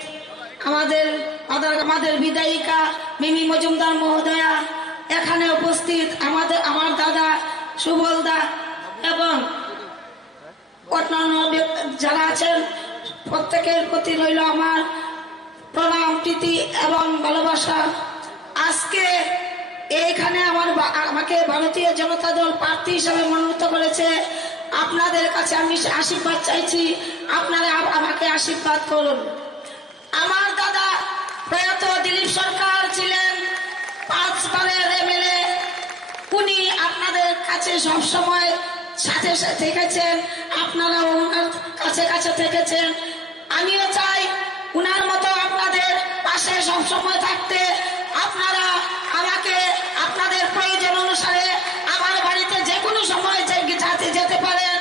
আমাদের বিধায়িকা মিমি মজুমদার মহোদয়া, এখানে উপস্থিত আমার দাদা সুবল দা এবং অন্যান্য যারা আছেন, প্রত্যেকের প্রতি রইল আমার প্রণাম প্রীতি এবং ভালোবাসা। আজকে এইখানে আমাকে ভারতীয় জনতা দল প্রার্থী হিসাবে মনোনীত করেছে। আপনাদের কাছে আমি আশীর্বাদ চাইছি, আপনারা আমাকে আশীর্বাদ করুন। আমার দাদা প্রয়াত দিলীপ সরকার ছিলেন 5 বারের এমএলএ। উনি আপনাদের কাছে সবসময় সাথে সাথে থেকেছেন, আপনারাও ওনার কাছে কাছে থেকেছেন। আমিও চাই উনার মতো আপনাদের পাশে সবসময় থাকতে। আপনারা আমাকে আপনাদের প্রয়োজন অনুসারে আমার বাড়িতে যে কোনো সময় যেতে পারেন।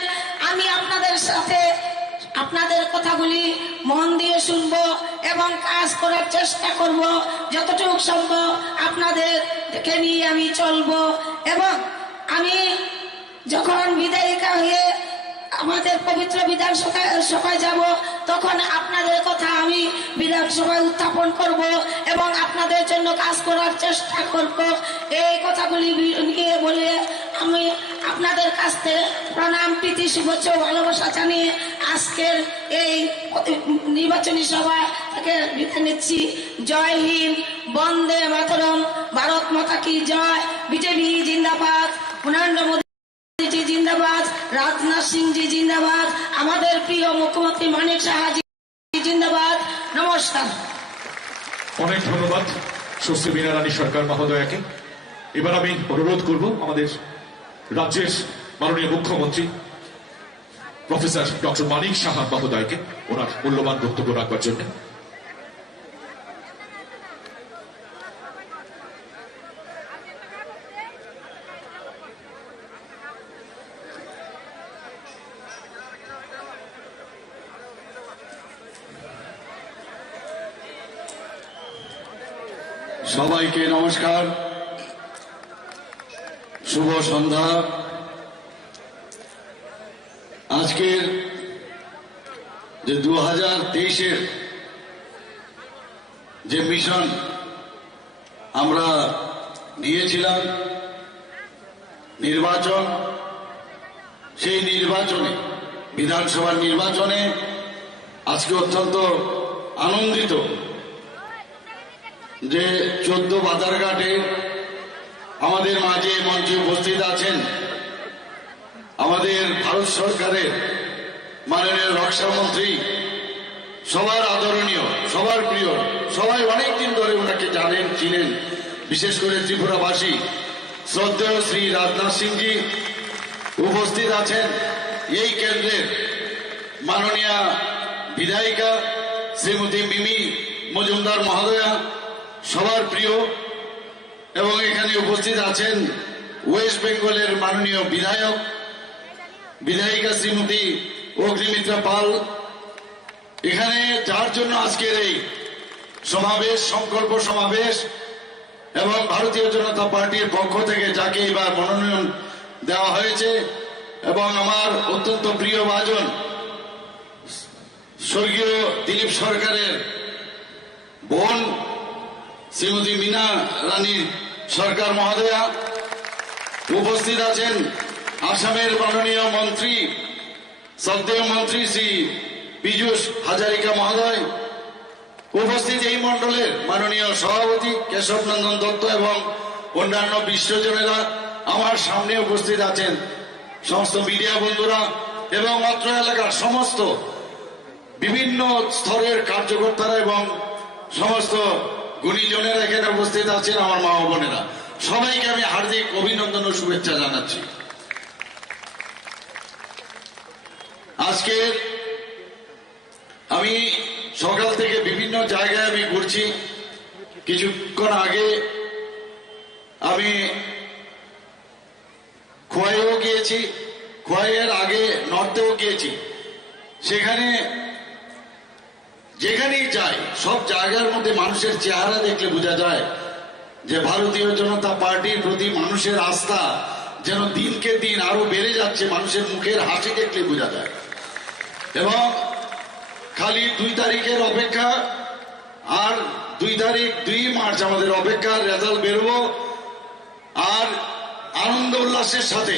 আমি আপনাদের সাথে আপনাদের কথাগুলি মন দিয়ে শুনবো এবং কাজ করার চেষ্টা করব। যতটুকু সম্ভব আপনাদেরকে নিয়ে আমি চলবো। এবং আমি যখন বিধায়িকা হয়ে আমাদের পবিত্র বিধানসভায় যাব, তখন আপনাদের কথা আমি বিধানসভায় উত্থাপন করব এবং আপনাদের জন্য কাজ করার চেষ্টা করব। এই কথাগুলি নিয়ে বলে আমি আপনাদের কাছ থেকে প্রণাম প্রীতি শুভেচ্ছা ও ভালোবাসা জানিয়ে আজকের এই নির্বাচনী সভা থেকে বিদায় নিচ্ছি। জয় হিন্দ, বন্দে মাতরম, ভারত মাতা কি জয়, বিজেপি জিন্দাবাদ, নরেন্দ্র মোদী জি জিন্দাবাদ, রাজনাথ সিং জি জিন্দাবাদ, আমাদের প্রিয় মুখ্যমন্ত্রী মানিক সাহাজি জিন্দাবাদ। নমস্কার। অনেক ধন্যবাদ সুশ্রী বীণা রানী সরকার মহোদয়াকে। এবার আমি অনুরোধ করব আমাদের রাজ্যের মাননীয় মুখ্যমন্ত্রী প্রফেসর ডক্টর মানিক সাহা মহোদয়কে ওনার মূল্যবান বক্তব্য রাখবার জন্য। সবাইকে নমস্কার, শুভ সন্ধ্যা। আজকের যে 2023-এর যে মিশন আমরা নিয়েছিলাম নির্বাচন, সেই নির্বাচনে বিধানসভার নির্বাচনে আজকে অত্যন্ত আনন্দিত যে 14 বাজারঘাটে আমাদের মাঝে মঞ্চে উপস্থিত আছেন আমাদের ভারত সরকারের মাননীয় রক্ষামন্ত্রী, সবার আদরণীয়, সবার প্রিয়, সবাই অনেকদিন ধরে ওনাকে জানেন চিনেন, বিশেষ করে ত্রিপুরাবাসী শ্রদ্ধেয় শ্রী রাজনাথ সিংজি উপস্থিত আছেন। এই কেন্দ্রের মাননীয় বিধায়িকা শ্রীমতী মিমি মজুমদার মহোদয়া, সবার প্রিয়। এবং এখানে উপস্থিত আছেন ওয়েস্ট বেঙ্গলের মাননীয় বিধায়িকা শ্রীমতী অগ্নিমিত্রা পাল। এখানে যার জন্য আজকের এই সমাবেশ, সংকল্প সমাবেশ, এবং ভারতীয় জনতা পার্টির পক্ষ থেকে যাকে এবার মনোনয়ন দেওয়া হয়েছে, এবং আমার অত্যন্ত প্রিয় ভাজন স্বর্গীয় দিলীপ সরকারের বোন শ্রীমতী মীনা রানী সরকার মহোদয়া, উপস্থিত আছেন আসামের মাননীয় মন্ত্রী শ্রদ্ধেয় মন্ত্রী শ্রী পীযূষ হাজারিকা মহোদয়, উপস্থিত এই মণ্ডলের মাননীয় সভাপতি কেশব নন্দন দত্ত এবং অন্যান্য বিশ্বজনেরা, আমার সামনে উপস্থিত আছেন সমস্ত মিডিয়া বন্ধুরা এবং অত্র এলাকার সমস্ত বিভিন্ন স্তরের কার্যকর্তারা এবং সমস্ত গুণীজনেরা এখানে উপস্থিত আছেন, আমার মা ও বোনেরা, সবাইকে আমি হার্দিক অভিনন্দন ও শুভেচ্ছা জানাচ্ছি। আজকে আমি সকাল থেকে বিভিন্ন জায়গায় আমি ঘুরছি। কিছুক্ষণ আগে আমি খোয়াইও গিয়েছি, খোয়াইয়ের আগে নর্থেও গিয়েছি। সেখানে যেখানেই যাই সব জায়গার মধ্যে মানুষের চেহারা দেখলে বোঝা যায় যে ভারতীয় জনতা পার্টির প্রতি মানুষের আস্থা যেন দিনকে দিন আরো বেড়ে যাচ্ছে। মানুষের মুখের হাসি দেখলে বোঝা যায়। এবং খালি 2 তারিখের অপেক্ষা, আর 2 তারিখ 2 মার্চ আমাদের অপেক্ষার রেজাল্ট বেরোবো। আর আনন্দ উল্লাসের সাথে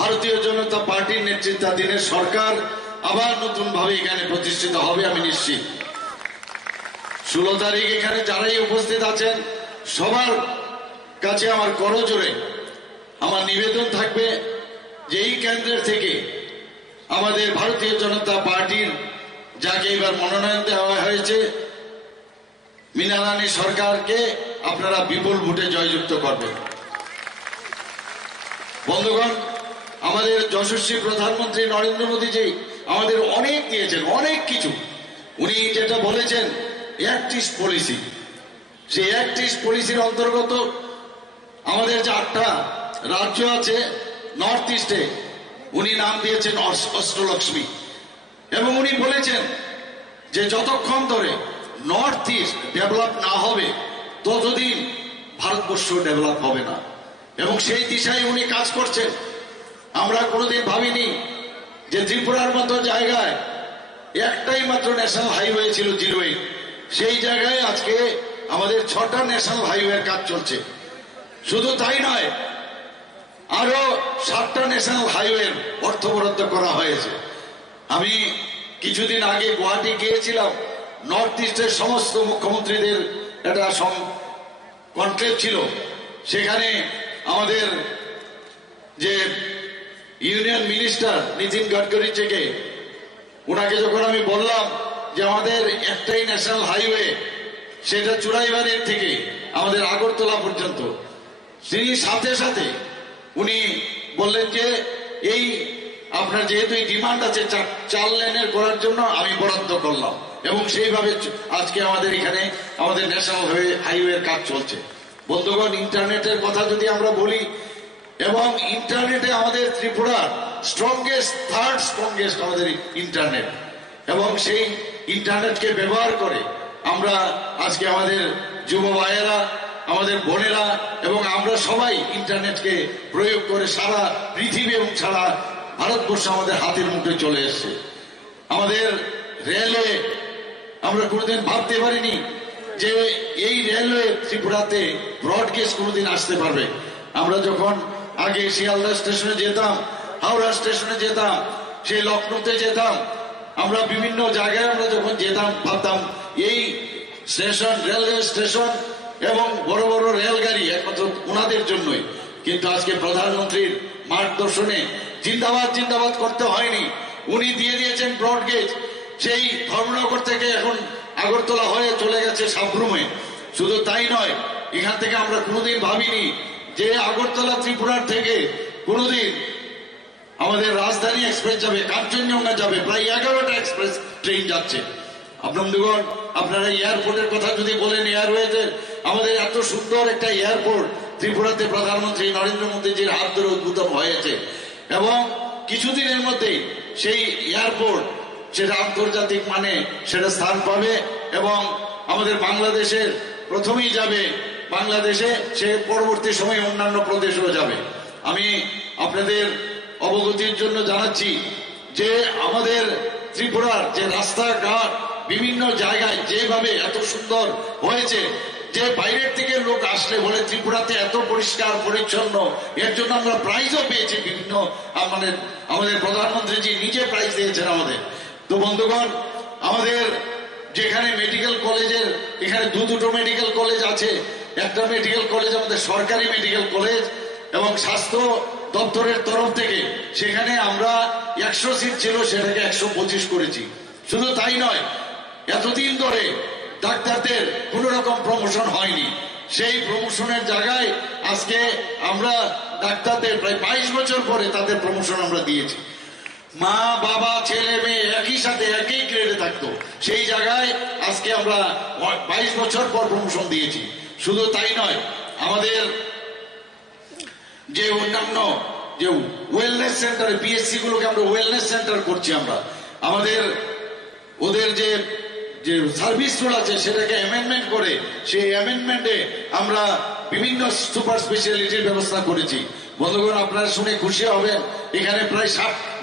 ভারতীয় জনতা পার্টির নেতৃত্বাধীনের সরকার আবার নতুন ভাবে এখানে প্রতিষ্ঠিত হবে, আমি নিশ্চিত। 16 তারিখ এখানে যারাই উপস্থিত আছেন সবার কাছে আমার করজোড়ে আমার নিবেদন থাকবে যে এই কেন্দ্রের থেকে আমাদের ভারতীয় জনতা পার্টির যাকে এবার মনোনয়ন দেওয়া হয়েছে মীনা রানী সরকারকে আপনারা বিপুল ভোটে জয়যুক্ত করবেন। বন্ধুগণ, আমাদের যশস্বী প্রধানমন্ত্রী নরেন্দ্র মোদীজি আমাদের অনেক দিয়েছেন, অনেক কিছু। উনি যেটা বলেছেন অ্যাক্ট ইস্ট পলিসি, সেই অ্যাক্ট ইস্ট পলিসির অন্তর্গত আমাদের যে 8টা রাজ্য আছে নর্থ ইস্টে, উনি নাম দিয়েছেন অষ্টলক্ষ্মী। এবং উনি বলেছেন যে যতক্ষণ ধরে নর্থ ইস্ট ডেভেলপ না হবে ততদিন ভারতবর্ষ ডেভেলপ হবে না, এবং সেই দিশায় উনি কাজ করছেন। আমরা কোনোদিন ভাবিনি যে ত্রিপুরার মতো জায়গায় একটাই মাত্র ন্যাশনাল হাইওয়ে ছিল 08, সেই জায়গায় আজকে আমাদের 6টা ন্যাশনাল হাইওয়ের কাজ চলছে। শুধু তাই নয়, আরো 7টা ন্যাশনাল হাইওয়ের অর্থ বরাদ্দ করা হয়েছে। আমি কিছুদিন আগে গুয়াহাটি গিয়েছিলাম, নর্থ ইস্টের সমস্ত মুখ্যমন্ত্রীদের একটা কনক্লেভ ছিল। সেখানে আমাদের যে ইউনিয়ন মিনিস্টার নীতিন গডকরি থেকে ওনাকে যখন আমি বললাম যে আমাদের একটাই ন্যাশনাল হাইওয়ে, সেটা চুড়াইবাড়ির থেকে আমাদের আগরতলা পর্যন্ত, তিনি সাথে সাথে উনি বললেন যে এই আপনার যেহেতু এই ডিমান্ড আছে 4 লেনের করার জন্য আমি বরাদ্দ করলাম, এবং সেইভাবে আজকে আমাদের এখানে আমাদের ন্যাশনাল হাইওয়ের কাজ চলছে। বন্ধুগণ, ইন্টারনেটের কথা যদি আমরা বলি, এবং ইন্টারনেটে আমাদের ত্রিপুরার থার্ড স্ট্রংগেস্ট আমাদের ইন্টারনেট, এবং সেই ইন্টারনেটকে ব্যবহার করে আমরা আজকে আমাদের যুব ভাইয়েরা, আমাদের বোনেরা এবং আমরা সবাই ইন্টারনেটকে প্রয়োগ করে সারা পৃথিবী এবং সারা ভারতবর্ষ আমাদের হাতের মুঠে চলে এসছে। আমাদের রেলওয়ে, আমরা কোনোদিন ভাবতে পারিনি যে এই রেলওয়ে ত্রিপুরাতে ব্রডগেজ কোনোদিন আসতে পারবে। আমরা যখন আগে শিয়ালদা স্টেশনে যেতাম, হাওড়া স্টেশনে যেতাম, সেই লখনৌতে যেতাম, আমরা বিভিন্ন জায়গায় আমরা যখন যেতাম ভাবতাম এই স্টেশন, রেলওয়ে স্টেশন এবং বড় বড় রেলগাড়ি একমাত্র ওনাদের জন্যই। কিন্তু আজকে প্রধানমন্ত্রীর মার্গদর্শনে জিন্দাবাদ জিন্দাবাদ করতে হয়নি, উনি দিয়ে দিয়েছেন ব্রডগেজ। সেই ধর্মনগর থেকে এখন আগরতলা হয়ে চলে গেছে সাবরুমে। শুধু তাই নয়, এখান থেকে আমরা কোনোদিন ভাবিনি যে আগরতলা ত্রিপুরার থেকে কোনোদিন আমাদের রাজধানী এক্সপ্রেস যাবে, কাঞ্চনজঙ্ঘা যাবে, প্রায় 11টা এক্সপ্রেস ট্রেন যাচ্ছে। বন্ধুগণ, আপনারা এয়ারপোর্টের কথা যদি বলেন, এয়ারওয়েতে আমাদের এত সুন্দর একটা এয়ারপোর্ট ত্রিপুরাতে প্রধানমন্ত্রী নরেন্দ্র মোদীজির হাত ধরে উদ্বোধন হয়েছে, এবং কিছুদিনের মধ্যে সেই এয়ারপোর্ট সেটা আন্তর্জাতিক মানে সেটা স্থান পাবে, এবং আমাদের বাংলাদেশের প্রথমেই যাবে বাংলাদেশে, সে পরবর্তী সময়ে অন্যান্য প্রদেশেও যাবে। আমি আপনাদের অবগতির জন্য জানাচ্ছি যে আমাদের ত্রিপুরার যে রাস্তাঘাট বিভিন্ন জায়গায় যেভাবে এত সুন্দর হয়েছে, যে বাইরের থেকে লোক আসলে বলে ত্রিপুরাতে এত পরিষ্কার পরিচ্ছন্ন, এর জন্য আমরা প্রাইজও পেয়েছি বিভিন্ন, আমাদের প্রধানমন্ত্রীজি নিজে প্রাইজ দিয়েছেন আমাদের। তো বন্ধুগণ, আমাদের যেখানে মেডিকেল কলেজের এখানে দুটো মেডিকেল কলেজ আছে, একটা মেডিকেল কলেজ আমাদের সরকারি মেডিকেল কলেজ, এবং স্বাস্থ্য দপ্তরের তরফ থেকে সেখানে আমরা 100 সিট ছিল সেটাকে 125 করেছি। শুধু তাই নয়, এতদিন ধরে ডাক্তারদের কোন রকম প্রমোশন হয়নি, সেই প্রমোশনের জায়গায় আজকে আমরা ডাক্তারদের প্রায় 22 বছর পরে তাদের প্রমোশন আমরা দিয়েছি। মা বাবা ছেলে মেয়ে একই সাথে একই গ্রেডে থাকতো, সেই জায়গায় আজকে আমরা 22 বছর পর প্রমোশন দিয়েছি। শুধু তাই নয়, আমাদের যে অন্যান্য যে ওয়েলনেস সেন্টার, পিএসসি গুলোকে আমরা ওয়েলনেস সেন্টার করছি। আমরা আমাদের ওদের যে সার্ভিস রুল আছে সেটাকে অ্যামেন্ডমেন্ট করে সেই অ্যামেন্ডমেন্টে আমরা বিভিন্ন সুপার স্পেশালিটির ব্যবস্থা করেছি। বন্ধুগণ, আপনারা শুনে খুশি হবেন, এখানে প্রায়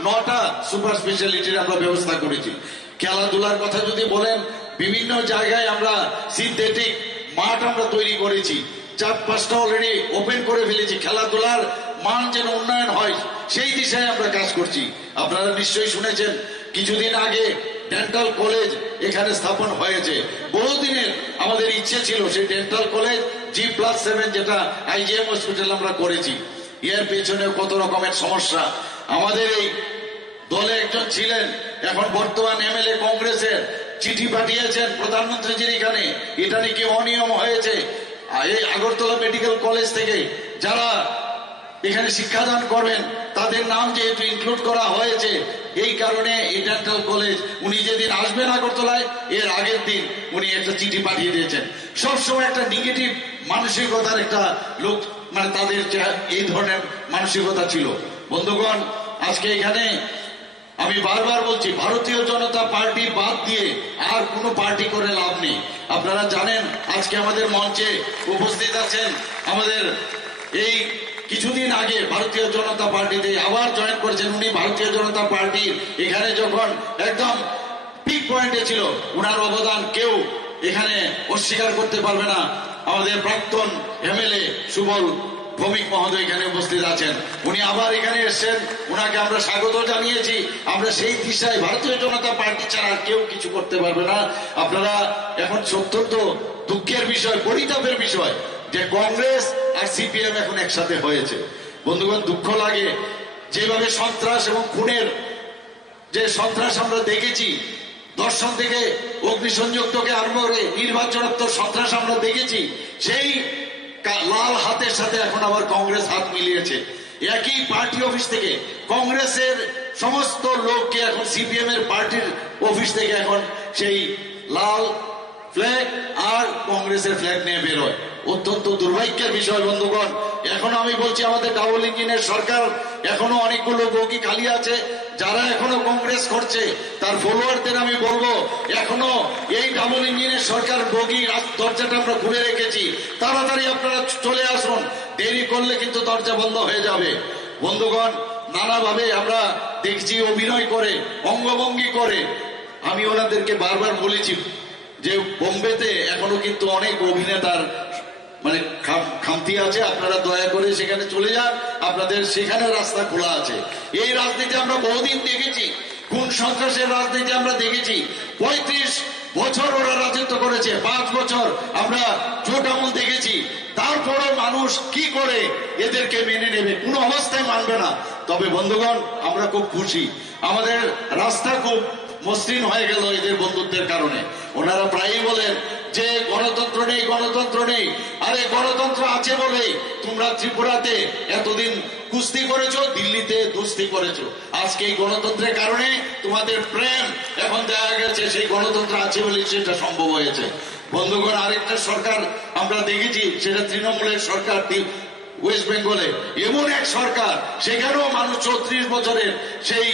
9টা সুপার স্পেশালিটির আমরা ব্যবস্থা করেছি। খেলাধুলার কথা যদি বলেন, বিভিন্ন জায়গায় আমরা সিনথেটিক মাঠ আমরা তৈরি করেছি, 4-5টা অলরেডি ওপেন করে ফেলেছি। খেলাধুলার মান যেন উন্নয়ন হয় সেই দিশায় আমরা কাজ করছি। আপনারা নিশ্চয়ই শুনেছেন কিছুদিন আগে ডেন্টাল কলেজ এখানে স্থাপন হয়েছে। বহুদিনের আমাদের ইচ্ছে ছিল সেই ডেন্টাল কলেজ G+7 যেটা IGM হসপিটাল আমরা করেছি। এর পেছনে কত রকমের সমস্যা। আমাদের এই দলে একজন ছিলেন, এখন বর্তমান MLA কংগ্রেসের, চিঠি পাঠিয়েছেন প্রধানমন্ত্রীজির এখানে, এটা নাকি অনিয়ম হয়েছে। এই আগরতলা মেডিকেল কলেজ থেকে যারা এখানে শিক্ষাদান করবেন তাদের নাম যেহেতু ইনক্লুড করা হয়েছে, এই কারণে এই ডেন্টাল কলেজ উনি যেদিন আসবেন আগরতলায় এর আগের দিন উনি একটা চিঠি পাঠিয়ে দিয়েছেন। সবসময় একটা নেগেটিভ মানসিকতার একটা লোক, মানে তাদের এই ধরনের মানসিকতা ছিল। বন্ধুগণ, আজকে এখানে আমি বারবার বলছি, ভারতীয় জনতা পার্টি বাদ দিয়ে আর কোনো পার্টি করে লাভ নেই। আপনারা জানেন আজকে আমাদের মঞ্চে উপস্থিত আছেন আমাদের এই কিছুদিন আগে ভারতীয় জনতা পার্টিতে আবার জয়েন করেছেন উনি। ভারতীয় জনতা পার্টির এখানে যখন একদম পিক পয়েন্টে ছিল, ওনার অবদান কেউ এখানে অস্বীকার করতে পারবে না। আমাদের প্রাক্তন MLA সুবল ভৌমিক মহোদয় এখানে উপস্থিত আছেন, উনি আবার এখানে এসেছেন, ওনাকে আমরা স্বাগত জানিয়েছি। আমরা সেই দিশায় ভারতীয় জনতা পার্টি ছাড়া আর কেউ কিছু করতে পারবে না। আপনারা এখন অত্যন্ত দুঃখের বিষয়, পরিতাপের বিষয় যে কংগ্রেস আর CPM এখন একসাথে হয়েছে। বন্ধুগণ, দুঃখ লাগে যেভাবে সন্ত্রাস এবং খুনের যে সন্ত্রাস আমরা দেখেছি, দর্শন থেকে অগ্নিসংযোগ থেকে আরম্ভ করে নির্বাচনাত্মক সন্ত্রাস আমরা দেখেছি, সেই লাল হাতের সাথে এখন আবার কংগ্রেস হাত মিলিয়েছে। একই পার্টি অফিস থেকে কংগ্রেসের সমস্ত লোককে এখন CPM এর পার্টির অফিস থেকে এখন সেই লাল ফ্ল্যাগ আর কংগ্রেসের ফ্ল্যাগ নিয়ে বেরোয়। অত্যন্ত দুর্ভাগ্যের বিষয় বন্ধুগণ। এখনো আমি বলছি আমাদের ডাবল ইঞ্জিনের সরকার, এখনো অনেকগুলো বগি খালি আছে। যারা এখনো কংগ্রেস করছে তার ফলোয়ারদের আমি বলবো, এখনো এই ডাবল ইঞ্জিনের সরকার বগি দরজাটা আমরা খুলে রেখেছি, তাড়াতাড়ি আপনারা চলে আসুন, দেরি করলে কিন্তু দরজা বন্ধ হয়ে যাবে। বন্ধুগণ, নানাভাবে আমরা দেখছি অভিনয় করে, অঙ্গভঙ্গি করে। আমি ওনাদেরকে বারবার বলেছি যে বোম্বেতে এখনো কিন্তু অনেক অভিনেতার মানে খামতি আছে, আপনারা দয়া করে সেখানে চলে যান, আপনাদের সেখানে রাস্তা খোলা আছে। এই রাজনীতি আমরা বহুদিন দেখেছি, খুন সন্ত্রাসের রাজনীতি আমরা দেখেছি। 35 বছর ওরা রাজত্ব করেছে, 5 বছর আমরা জোট আমল দেখেছি। তারপরে মানুষ কি করে এদেরকে মেনে নেবে? কোনো অবস্থায় মানবে না। তবে বন্ধুগণ, আমরা খুব খুশি, আমাদের রাস্তা খুব মসৃণ হয়ে গেল এদের বন্ধুত্বের কারণে। ওনারা প্রায়ই বলেন যে গণতন্ত্র নেই, গণতন্ত্র নেই। আরে গণতন্ত্র আছে বলেই তোমরা ত্রিপুরাতে এতদিন কুস্তি করেছো, দিল্লিতে দুস্তি করেছো। আজকে এই গণতন্ত্রের কারণে তোমাদের প্রেম এখন দেখা গেছে সেই গণতন্ত্র আছে বলেই সেটা সম্ভব হয়েছে। বন্ধুগণ, আরেকটা সরকার আমরা দেখেছি, সেটা তৃণমূলের সরকার ওয়েস্ট বেঙ্গলে, এমন এক সরকার, সেখানেও মানুষ 34 বছরের সেই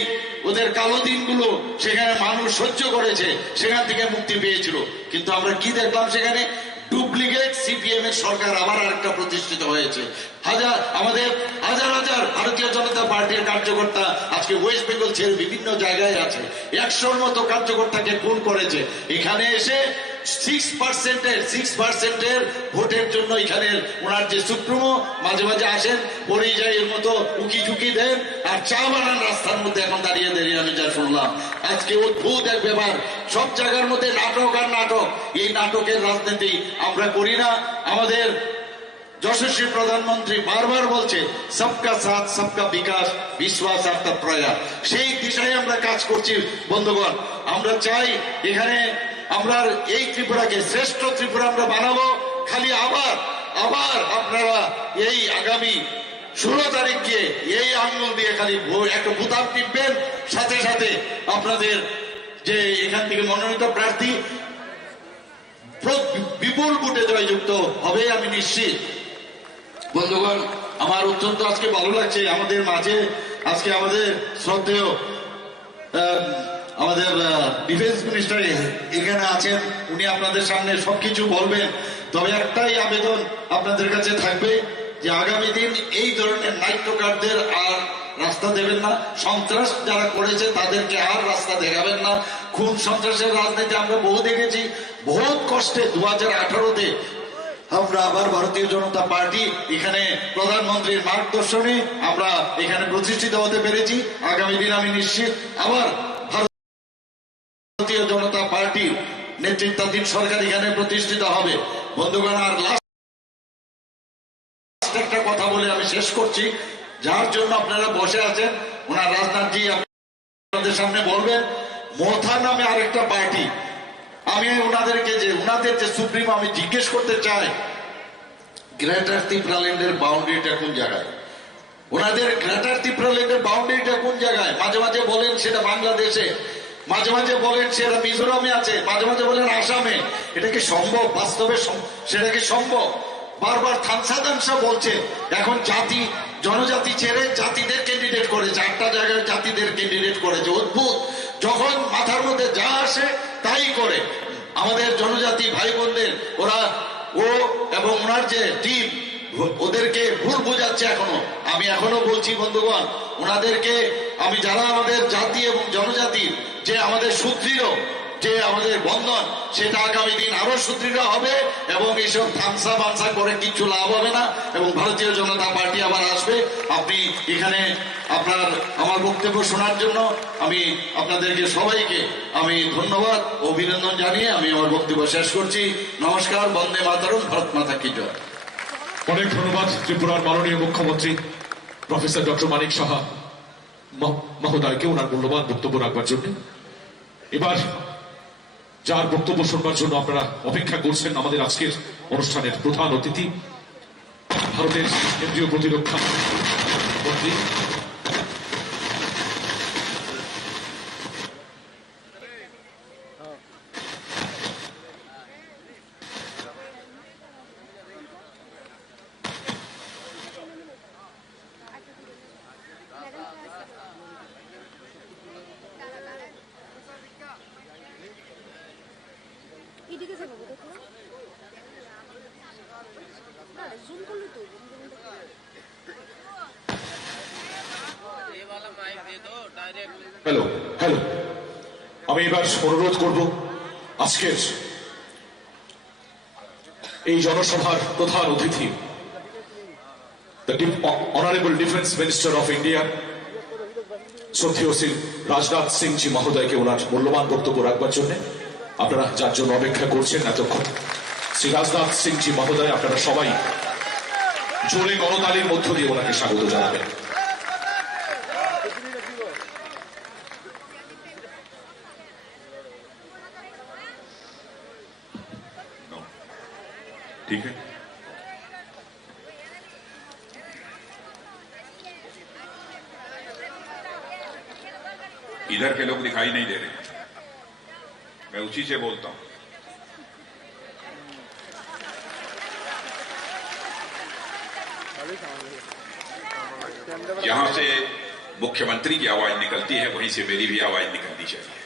ওদের কালো দিনগুলো সেখানে মানুষ সহ্য করেছে, সেখান থেকে মুক্তি পেয়েছিল। কিন্তু আমরা কি দেখলাম, সেখানে ডুপ্লিকেট CPM এর সরকার আবার আরেকটা প্রতিষ্ঠিত হয়েছে। আমাদের হাজার হাজার ভারতীয় জনতা পার্টির কার্যকর্তা আজকে ওয়েস্ট বেঙ্গল ছেড়ে বিভিন্ন জায়গায় আছে। 100-র মতো কার্যকর্তাকে খুন করেছে। এখানে এসে 6% ভোটের জন্য এখানে ওনার যে সুপ্রিমো মাঝে মাঝে আসেন, পরিযায়ীর মতো উকি ঝুঁকি দেন আর চা বানান রাস্তার মধ্যে। এখন দাঁড়িয়ে দাঁড়িয়ে আমি যা শুনলাম আজকে, অদ্ভুত এক ব্যাপার। সব জায়গার মধ্যে নাটক আর নাটক। এই নাটকের রাজনীতি আমরা করি না। আমাদের যশস্বী প্রধানমন্ত্রী বারবার বলছে সবকা সাথ সবকা বিকাশ, বিশ্বাস আর প্রয়াস। সেই দিশায় আমরা কাজ করছি। বন্ধুগণ, আমরা চাই এখানে আমরা এই ত্রিপুরাকে শ্রেষ্ঠ ত্রিপুরা আমরা বানাবো। খালি আবার আবার আপনারা এই আগামী 16 তারিখ গিয়ে এই আঙুল দিয়ে খালি একটা বোতাম টিপবেন, সাথে সাথে আপনাদের যে এখান থেকে মনোনীত প্রার্থী বিপুল ভোটে জয়যুক্ত হবে, আমি নিশ্চিত। বন্ধুগণ, আমার অত্যন্ত আজকে ভালো লাগছে, আমাদের মাঝে আজকে আমাদের শ্রদ্ধেয় আমাদের ডিফেন্স মিনিস্টার এখানে আছেন। উনি আপনাদের সামনে সবকিছু বলবেন। তবে একটাই আবেদন আপনাদের কাছে থাকবে যে আগামী দিন এই ধরনের নাট্যকারদের আর রাস্তা দেবেন না। সন্ত্রাস যারা করেছে তাদেরকে আর রাস্তা দেখাবেন না। খুন সন্ত্রাসের রাজনীতি আমরা বহু দেখেছি। বহুত কষ্টে 2018-তে আমরা আবার ভারতীয় জনতা পার্টি এখানে প্রধানমন্ত্রীর মার্গদর্শনে আমরা এখানে প্রতিষ্ঠিত হতে পেরেছি। আগামী দিন আমি নিশ্চিত আবার নেতৃত্বাধীন সরকার এখানে প্রতিষ্ঠিত হবে। বন্ধুগণ, আর লাস্ট একটা কথা বলে আমি শেষ করছি। যার জন্য আপনারা বসে আছেন, ওনার রাজনাথজি আপনাদের সামনে বলবেন, মোথা নামে আরেকটা পার্টি, আমি ওনাদের যে সুপ্রিম, আমি জিজ্ঞেস করতে চাই, গ্রেটার ত্রিপুরাল্যান্ডের বাউন্ডারিটা কোন জায়গায়? ওনাদের গ্রেটার ত্রিপুরাল্যান্ডের বাউন্ডারিটা কোন জায়গায়? মাঝে মাঝে বলেন সেটা বাংলাদেশে, মাঝে মাঝে বলেন সেটা মিজোরামে আছে, মাঝে মাঝে বলেন আসামে। এটা কি সম্ভব? বাস্তবে সেটা কি সম্ভব? বারবার থানসা বলছে এখন জনজাতি ছেড়ে জাতিদের ক্যান্ডিডেট করেছে, 8টা জায়গায় জাতিদের ক্যান্ডিডেট করেছে। অদ্ভুত, যখন মাথার মধ্যে যা আসে তাই করে। আমাদের জনজাতি ভাই বোনদের ও এবং ওনার যে টিম, ওদেরকে ভুল বোঝাচ্ছে এখনো। আমি এখনো বলছি বন্ধুগণ, ওনাদেরকে আমি, যারা আমাদের জাতি এবং জনজাতি যে আমাদের সুদৃঢ় যে আমাদের বন্ধন, সেটা আগামী দিন আরো সুদৃঢ় হবে এবং এইসব থামসা বানসা করে কিছু লাভ হবে না এবং ভারতীয় জনতা পার্টি আবার আসবে। আপনি এখানে আমার বক্তব্য শোনার জন্য আমি আপনাদেরকে সবাইকে আমি ধন্যবাদ, অভিনন্দন জানিয়ে আমি আমার বক্তব্য শেষ করছি। নমস্কার, বন্দে মাতরম, ভারত মাতা কি জয়। অনেক ধন্যবাদ ত্রিপুরার মাননীয় মুখ্যমন্ত্রী প্রফেসর ডক্টর মানিক সাহা মহোদয়কে ওনার মূল্যবান বক্তব্য রাখবার জন্য। এবার যার বক্তব্য শুনবার জন্য আপনারা অপেক্ষা করছেন, আমাদের আজকের অনুষ্ঠানের প্রধান অতিথি, ভারতের কেন্দ্রীয় প্রতিরক্ষা মন্ত্রী এদিকে যাবো দেখো না জুম করলে তো হ্যালো, আমি এবার অনুরোধ করব আজকের এই জনসভার প্রধান অতিথি, honourable defence minister of India শ্রদ্ধেয় শ্রী রাজনাথ সিং জি মহোদয়কে ওনার মূল্যবান বক্তব্য রাখবার জন্য। আপনারা যার জন্য অপেক্ষা করছেন এতক্ষণ, শ্রী রাজনাথ সিং জি মহোদয়, আপনারা সবাই জোরে করতালির মধ্য দিয়ে ওনাকে স্বাগত জানাবেন। ठीक है, इधर के लोग दिखाई नहीं दे रहे, मैं उसी से बोलता हूं। जहां से मुख्यमंत्री की आवाज निकलती है, वहीं से मेरी भी आवाज निकलनी चाहिए।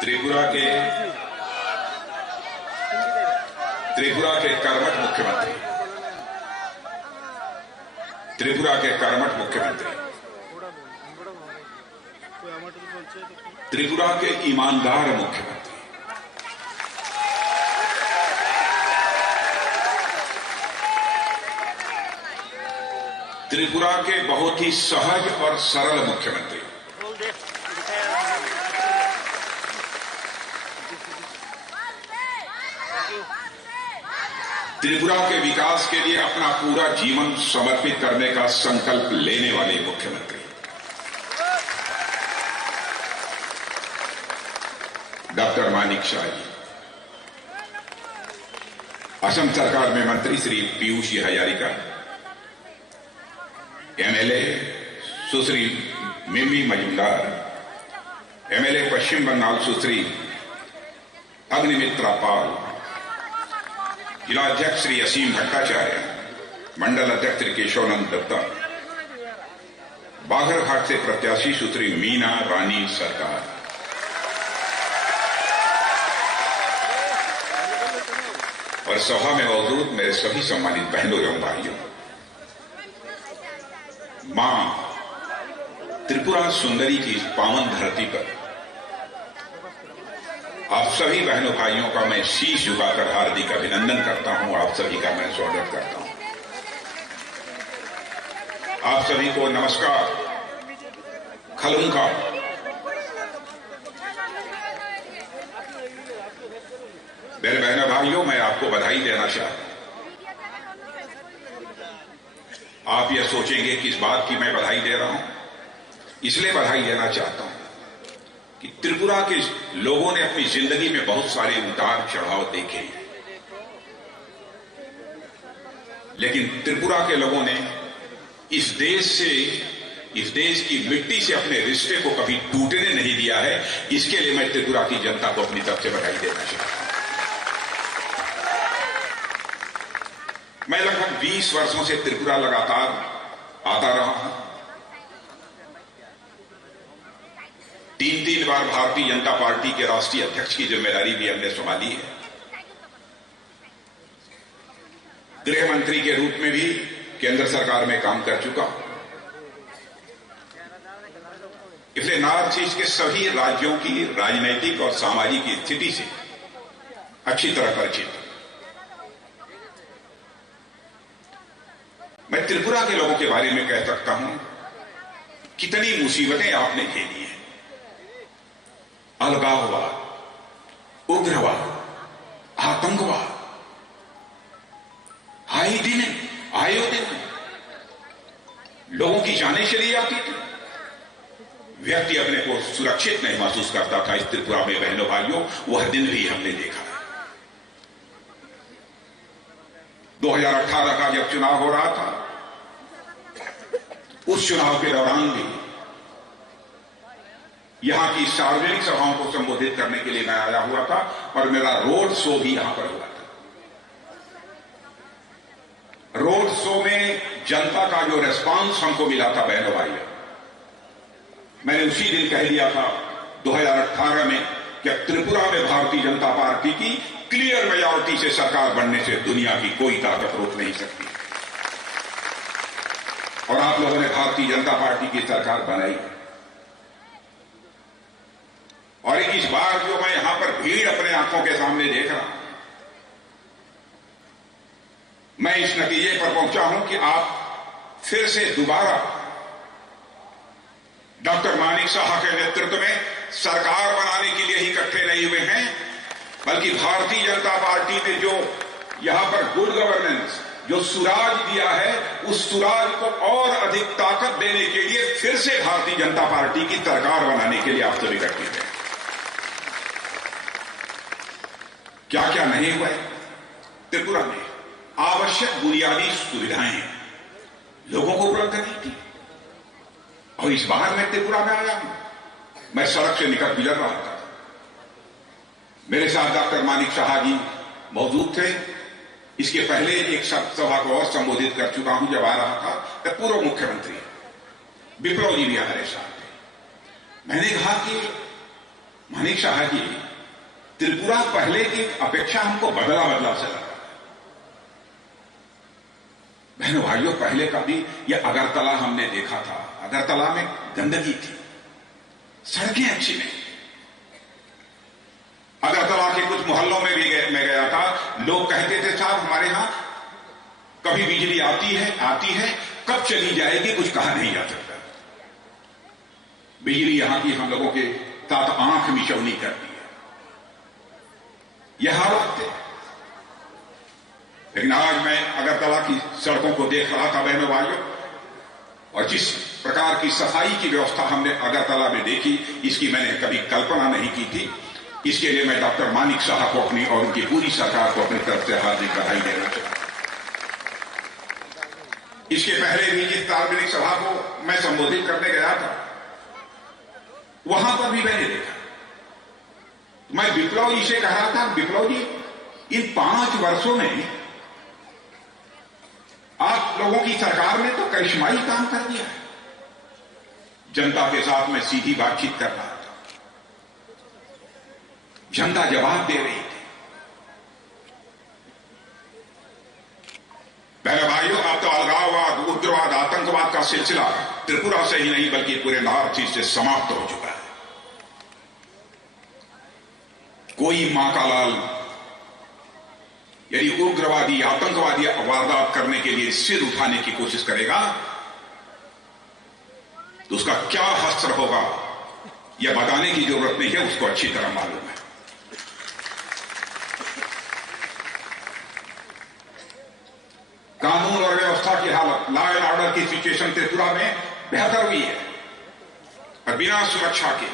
त्रिपुरा के कर्मठ मुख्यमंत्री, त्रिपुरा के कर्मठ मुख्यमंत्री, त्रिपुरा के ईमानदार मुख्यमंत्री, त्रिपुरा के बहुत ही सहज और सरल मुख्यमंत्री, त्रिपुरा के विकास के लिए अपना पूरा जीवन समर्पित करने का संकल्प लेने वाले मुख्यमंत्री, डॉक्टर मानिक शाह जी, असम सरकार में मंत्री श्री पीयूष हजारिका, एमएलए सुश्री मिमी मजुमदार, एमएलए पश्चिम बंगाल सुश्री अग्निमित्रा पाल, जिला अध्यक्ष श्री असीम भट्टाचार्य, मंडल अध्यक्ष श्री केशवानंद दत्ता, बाघरघाट से प्रत्याशी सुश्री मीना रानी सरकार, और सभा में मौजूद मेरे सभी सम्मानित बहनों एवं भाइयों, मां त्रिपुरा सुंदरी की इस पावन धरती पर आप सभी बहनों भाइयों का मैं शीश झुकाकर हार्दिक अभिनंदन करता हूं। आप सभी का मैं स्वागत करता हूं। आप सभी को नमस्कार। खलुंका मेरे बहनों भाइयों, मैं आपको बधाई देना चाहता हूं। आप यह सोचेंगे कि इस बात की मैं बधाई दे रहा हूं, इसलिए बधाई देना चाहता हूं कि त्रिपुरा के लोगों ने अपनी जिंदगी में बहुत सारे उतार चढ़ाव देखे, लेकिन त्रिपुरा के लोगों ने इस देश की मिट्टी से अपने रिश्ते को कभी टूटने नहीं दिया है। इसके लिए मैं त्रिपुरा की जनता को अपनी तरफ से बधाई देना चाहता हूं। मैं लगभग 20 वर्षों से त्रिपुरा लगातार आता रहा हूं। 3 बार भारतीय जनता पार्टी के राष्ट्रीय अध्यक्ष की जिम्मेदारी भी हमने संभाली है। गृह मंत्री के रूप में भी केंद्र सरकार में काम कर चुका हूं। इसलिए नॉर्थ ईस्ट के सभी राज्यों की राजनीतिक और सामाजिक स्थिति से अच्छी तरह परिचित हूं। मैं त्रिपुरा के लोगों के बारे में कह सकता हूं, कितनी मुसीबतें आपने झेली हैं। अलगाववाद, उग्रवाद, आतंकवाद, आए दिन लोगों की जानें चली जाती थी। व्यक्ति अपने को सुरक्षित नहीं महसूस करता था। इस त्रिपुरा में बहनों भाइयों, वह दिन भी हमने देखा है। 2018 का जब चुनाव हो रहा था, उस चुनाव के दौरान भी यहां की सार्वजनिक सभाओं को संबोधित करने के लिए मैं आया हुआ था और मेरा रोड शो भी यहां पर हुआ था। रोड शो में जनता का जो रेस्पॉन्स हमको मिला था बहनों भाइयों, मैंने उसी दिन कह दिया था 2018 में कि त्रिपुरा में भारतीय जनता पार्टी की क्लियर मेजॉरिटी से सरकार बनने से दुनिया की कोई ताकत रोक नहीं सकती। और आप लोगों ने भारतीय जनता पार्टी की सरकार बनाई। और इस बार जो मैं यहां पर भीड़ अपने आंखों के सामने देख रहा हूं, मैं इस नतीजे पर पहुंचा हूं कि आप फिर से दोबारा डॉक्टर मानिक साहा के नेतृत्व में सरकार बनाने के लिए ही इकट्ठे नहीं हुए हैं, बल्कि भारतीय जनता पार्टी ने जो यहां पर गुड गवर्नेंस, जो सुराज दिया है, उस सुराज को और अधिक ताकत देने के लिए फिर से भारतीय जनता पार्टी की सरकार बनाने के लिए आप सभी इकट्ठे हैं। क्या क्या नहीं हुआ है त्रिपुरा में? आवश्यक बुनियादी सुविधाएं लोगों को उपलब्ध नहीं थी। और इस बार मैं त्रिपुरा में आया हूं, मैं सड़क से निकल गुजर रहा था, मेरे साथ डॉक्टर मानिक साहा जी मौजूद थे। इसके पहले एक सभा को और संबोधित कर चुका हूं जब आ रहा था, तब पूर्व मुख्यमंत्री विप्लव जी भी हमारे साथ थे। मैंने कहा कि मानिक साहा जी, त्रिपुरा पहले की अपेक्षा हमको बदला बदला से लगा। बहनों भाइयों, पहले कभी यह अगरतला हमने देखा था, अगरतला में गंदगी थी, सड़कें अच्छी नहीं। अगरतला के कुछ मोहल्लों में भी मैं गया था, लोग कहते थे साहब हमारे यहां कभी बिजली आती है, कब चली जाएगी कुछ कहा नहीं जा सकता। बिजली यहां की हम लोगों के साथ आंख मिचौनी करती है, यह हालात थे। लेकिन आज मैं अगरतला की सड़कों को देख रहा था बहनों भाइयों, और जिस प्रकार की सफाई की व्यवस्था हमने अगरतला में देखी, इसकी मैंने कभी कल्पना नहीं की थी। इसके लिए मैं डॉक्टर मानिक साहा को अपनी और उनकी पूरी सरकार को अपनी तरफ से हार्दिक बधाई देना चाहता हूं। इसके पहले भी जिस सार्वजनिक सभा को मैं संबोधित करने गया था, वहां पर भी मैंने देखा, मैं विप्लव जी से कह रहा था, विप्लव जी इन 5 वर्षों में आप लोगों की सरकार ने तो करिश्माई काम कर दिया है। जनता के साथ मैं सीधी बातचीत कर रहा था, जनता जवाब दे रही थी। बहनों भाइयों, अब तो अलगाववाद, उग्रवाद, आतंकवाद का सिलसिला त्रिपुरा से ही नहीं बल्कि पूरे नॉर्थ ईस्ट से समाप्त हो चुका है। कोई मां का लाल यदि उग्रवादी, आतंकवादी वारदात करने के लिए सिर उठाने की कोशिश करेगा, तो उसका क्या हस्त्र होगा यह बताने की जरूरत नहीं है, उसको अच्छी तरह मालूम है। कानून और व्यवस्था की हालत, लॉ एंड ऑर्डर की सिचुएशन त्रिपुरा में बेहतर हुई है, और बिना सुरक्षा के,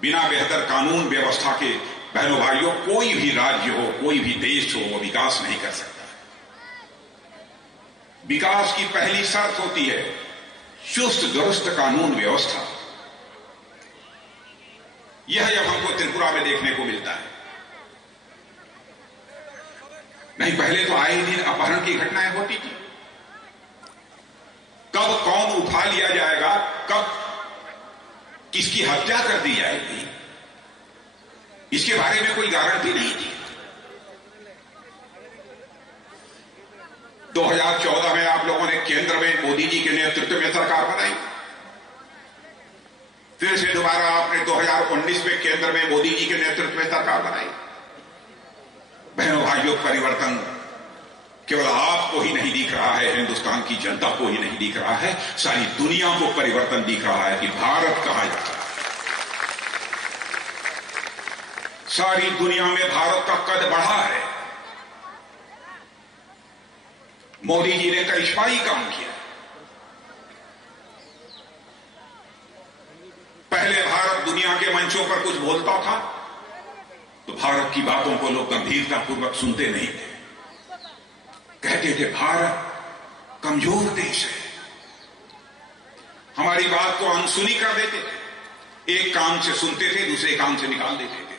बिना बेहतर कानून व्यवस्था के बहनों भाइयों कोई भी राज्य हो, कोई भी देश हो, वो विकास नहीं कर सकता। विकास की पहली शर्त होती है चुस्त दुरुस्त कानून व्यवस्था। यह जब हमको त्रिपुरा में देखने को मिलता है, नहीं पहले तो आए दिन अपहरण की घटनाएं होती थी। कब कौन उठा लिया जाएगा, कब किसकी हत्या कर दी जाएगी, इसके बारे में कोई गारंटी नहीं थी। 2014 में आप लोगों ने केंद्र में मोदी जी के नेतृत्व में सरकार बनाई, फिर से दोबारा आपने 2019 में केंद्र में मोदी जी के नेतृत्व में सरकार बनाई। बहनों भाइयों, परिवर्तन केवल आपको ही नहीं दिख रहा है, हिंदुस्तान की जनता को ही नहीं दिख रहा है, सारी दुनिया को परिवर्तन दिख रहा है कि भारत कहां जा रहा है। सारी दुनिया में भारत का कद बढ़ा है। मोदी जी ने करिश्माई काम किया। पहले भारत दुनिया के मंचों पर कुछ बोलता था तो भारत की बातों को लोग गंभीरतापूर्वक सुनते नहीं थे, कहते थे भारत कमजोर देश है, हमारी बात को अनसुनी कर देते थे, एक कान से सुनते थे दूसरे कान से निकाल देते थे।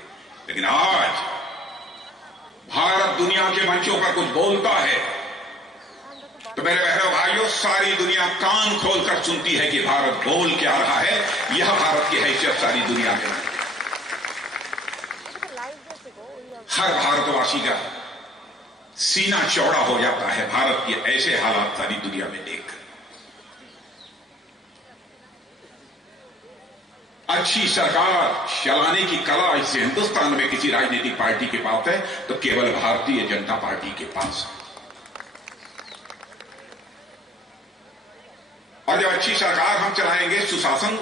लेकिन आज भारत दुनिया के मंचों पर कुछ बोलता है तो मेरे बहनों भाइयों, सारी दुनिया कान खोलकर सुनती है कि भारत बोल क्या रहा है। यह भारत की हैसियत सारी दुनिया में है। हर भारतवासी का सीना चौड़ा हो जाता है भारत के ऐसे हालात सारी दुनिया में देखकर। अच्छी सरकार चलाने की कला इस हिंदुस्तान में किसी राजनीतिक पार्टी के पास है तो केवल भारतीय जनता पार्टी के पास है। और जब अच्छी सरकार हम चलाएंगे, सुशासन